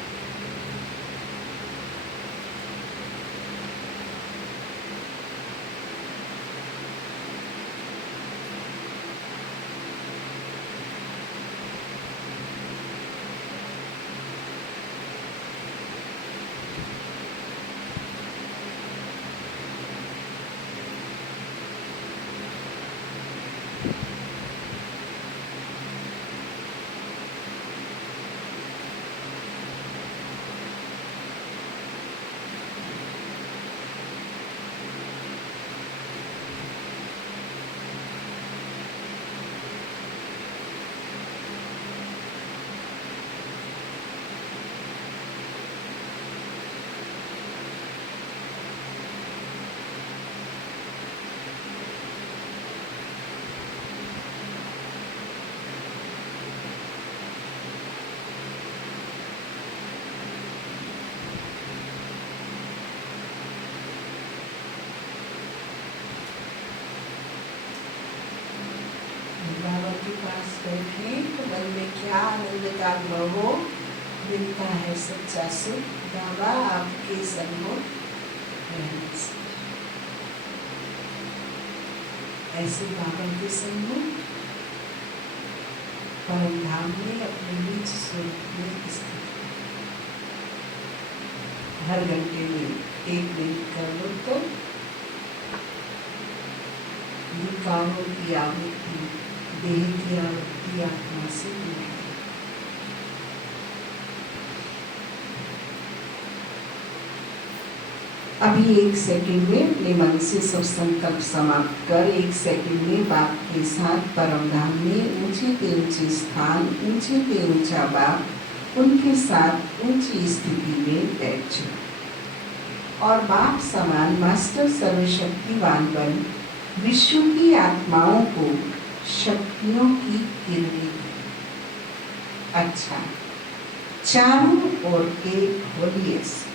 बैठे तो मन में क्या आनंद का अनुभव हो, मिलता है सच्चा सुख बाबा आपके सन्मुख रहने से। ऐसे बाबा के सन्मुख परम धाम में अपने निज स्वरूप में स्थित, हर घंटे में 1 मिनट कर लो तो विकारों की आवृत्ति, देह की आवृत्ति आत्मा से दूर है। अभी 1 सेकंड में अपने मन से सब संकल्प समाप्त कर 1 सेकंड में बाप के साथ परम धाम में ऊंचे पे ऊंचे स्थान, ऊंचे पे ऊंचा बाप, उनके साथ ऊंची स्थिति में बैठ जाओ और बाप समान मास्टर सर्वशक्तिवान बन विश्व की आत्माओं को शक्तियों की किरणें। अच्छा, चारों ओर के होलीएस्ट,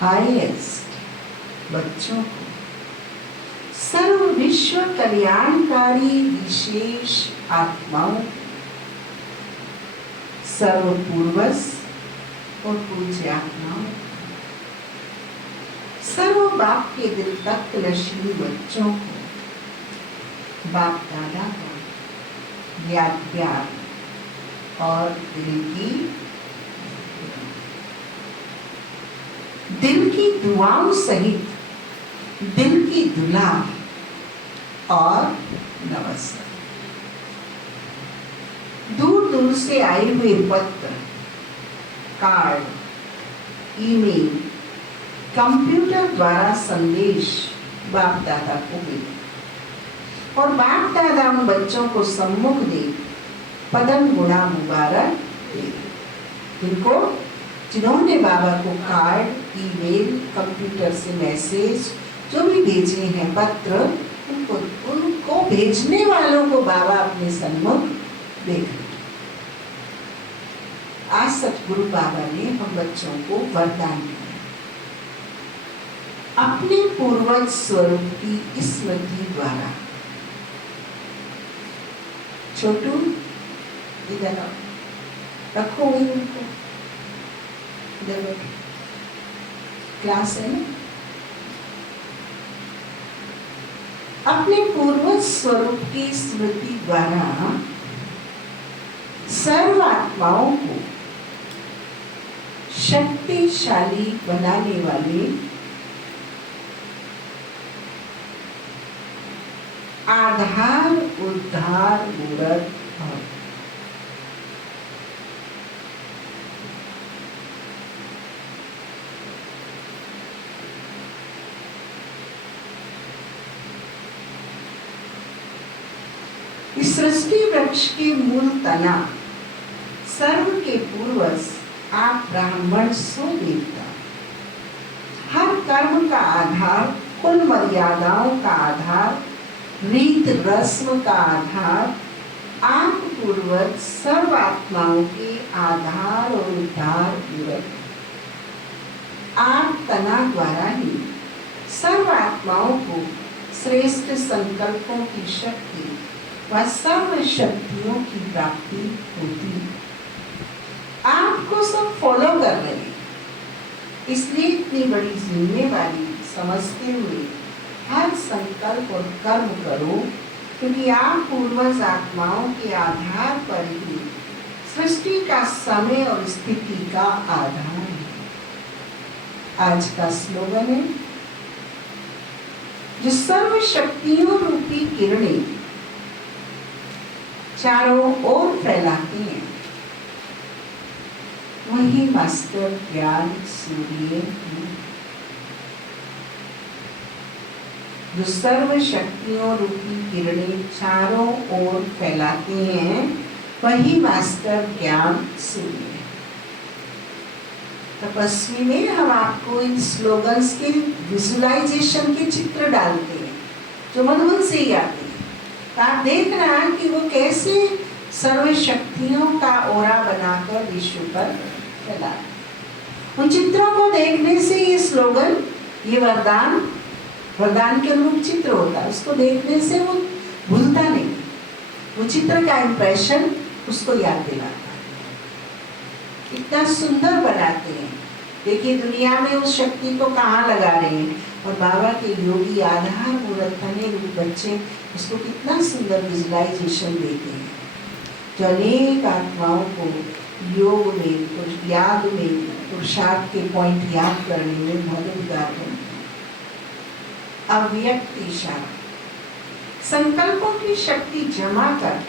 हाईएस्ट बच्चों को सर्व विश्व कल्याणकारी विशेष आत्माओं, सर्व पूर्वज और पूज्य आत्माओं, सर्व बाप के दिल तक नशीली बच्चों को बाप दादा का याद प्यार और दिल की दुआओं सहित दिल की दुलार और नमस्कार। दूर दूर से आए हुए पत्र, कार्ड, ईमेल, कंप्यूटर द्वारा संदेश बाप दादा को मिले और बाप दादा उन बच्चों को सम्मुख दे पदम गुणा मुबारक दे। जिनको जिन्होंने बाबा को कार्ड, ईमेल, कंप्यूटर से मैसेज जो भी भेजे हैं, पत्र, उनको भेजने वालों को बाबा अपने सन्मुख देख रहे। आज सतगुरु बाबा ने हम बच्चों को वरदान दिया, अपने पूर्वज स्वरूप की स्मृति द्वारा। छोटू इधर आओ, रखो वही उनको, इधर बैठो, क्लास है ना। अपने पूर्वज स्वरूप की स्मृति द्वारा सर्व आत्माओं को शक्तिशाली बनाने वाले आधार उद्धार मूर्त भव। इस सृष्टि वृक्ष के मूल तना सर्व के पूर्वज आप ब्राह्मण सो देवता। हर कर्म का आधार, कुल मर्यादाओं का आधार, रीत रस्म का आधार आप पूर्वज सर्व आत्माओं के आधार और उद्धार मूर्त। आप तना द्वारा ही सर्व आत्माओं को श्रेष्ठ संकल्पों की शक्ति व सर्व शक्तियों की प्राप्ति होती। आपको सब फॉलो कर रहे हैं, इसलिए इतनी बड़ी जिम्मेवारी समझते हुए हर संकल्प और कर्म करो, क्योंकि आप पूर्वज आत्माओं के आधार पर ही सृष्टि का समय और स्थिति का आधार है। आज का स्लोगन है, जो सर्व शक्तियों रूपी किरणें चारों ओर फैलाती हैं, वही मास्टर ज्ञान सूर्य है। जो सर्व शक्तियों रूपी किरणें चारों ओर फैलाती हैं, वही मास्टर ज्ञान सूर्य है। तपस्वी में हम आपको इन स्लोगन्स के विजुअलाइजेशन के चित्र डालते हैं जो मन से ही आते हैं। तो आप देख रहे हैं कि वो कैसे सर्व शक्तियों का ओरा बनाकर विश्व पर फैला। उन चित्रों को देखने से ये स्लोगन, ये वरदान के अनुरूप चित्र होता है, उसको देखने से वो भूलता नहीं, वो चित्र का इंप्रेशन उसको याद दिलाता है। इतना सुंदर बनाते हैं। देखिए दुनिया में उस शक्ति को कहाँ लगा रहे हैं, और बाबा के योगी आधार मूर्त तने रूप बच्चे उसको कितना सुंदर विजुअलाइजेशन देते हैं, जो अनेक आत्माओं को योग में, याद में, पुरुषार्थ के पॉइंट याद करने में मददगार बनते हैं। अव्यक्त इशारा, संकल्पों की शक्ति जमा कर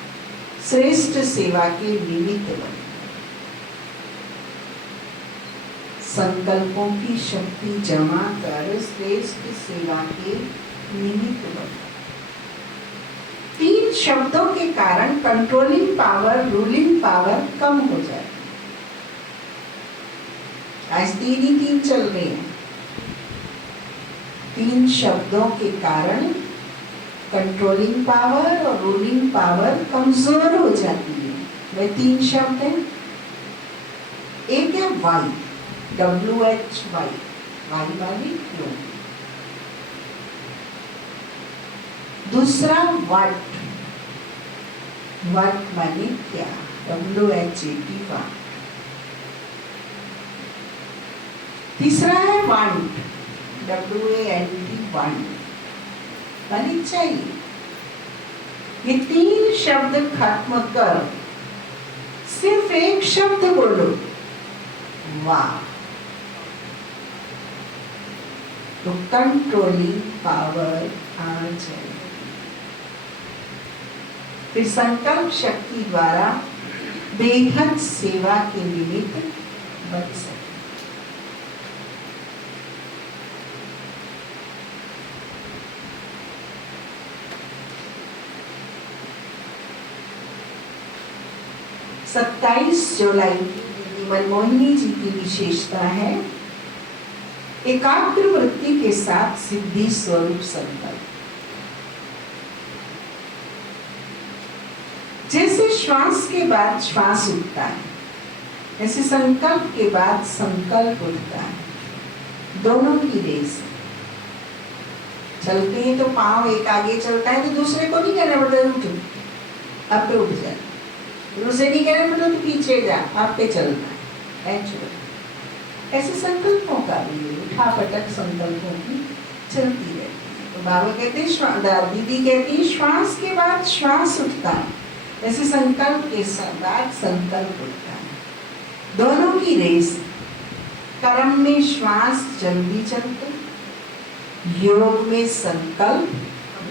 श्रेष्ठ सेवा के निमित्त बने। संकल्पों की शक्ति जमा कर श्रेष्ठ सेवा के निमित्त बने। 3 शब्दों के कारण कंट्रोलिंग पावर, रूलिंग पावर कम हो जाए। आज 3 ही 3 चल रहे हैं। 3 शब्दों के कारण कंट्रोलिंग पावर और रूलिंग पावर कमजोर हो जाती है। वे 3 शब्द हैं। एक है वाई, WHY, वाई वाली क्यों। दूसरा व्हाट, व्हाट माने क्या, WHAT वाट। तीसरा है वांट, WANT वांट, माने चाहिए। ये 3 शब्द खत्म कर सिर्फ एक शब्द बोलो, वाह, तो कंट्रोलिंग पावर आ जाए। फिर संकल्प शक्ति द्वारा बेहद सेवा के निमित्त बन सके। सत्ताईस जुलाई की मनमोहिनी जी की विशेषता है एकाग्र वृत्ति के साथ सिद्धि स्वरूप संकल्प। जैसे श्वास के बाद श्वास उठता है, ऐसे संकल्प के बाद संकल्प उठता है। दोनों की रेस। चलते हैं तो पांव एक आगे चलता है तो दूसरे को नहीं कहना पड़ता उठ, अब पे उठ जा। दूसरे नहीं कहना पड़ता तो पीछे जा, अब पे चलना है। ऐसे संकल्पों का भी उठा पटक संकल्पों की चलती रहती है। तो बाबा कहते हैं, दीदी कहती है, श्वास के बाद श्वास उठता है, ऐसे संकल्प के बाद संकल्प उठता है। दोनों की रेस। कर्म में श्वास जल्दी चलते, योग में संकल्प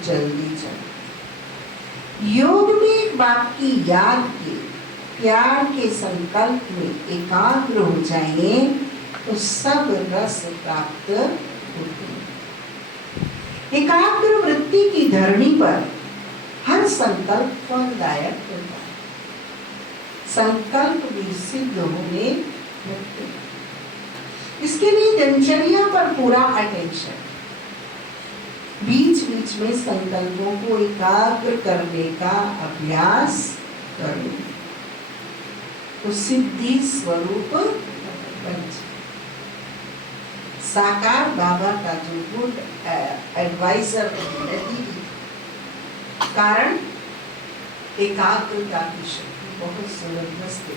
जल्दी चलते। योग में एक बात की याद के, प्यार के संकल्प में एकाग्र हो जाए तो सब रस प्राप्त होते हैं। एकाग्र वृत्ति की धरणी पर हर संकल्प फलदायक होता है। संकल्प भी सिद्ध होने लगते हैं। इसके लिए दिनचर्या पर पूरा अटेंशन, बीच बीच में संकल्पों को एकाग्र करने का अभ्यास करो तो सिद्धि स्वरूप बन जाए। साकार बाबा का जो गुड एडवाइजर कारण एकाग्रता की शक्ति बहुत जबरदस्त है।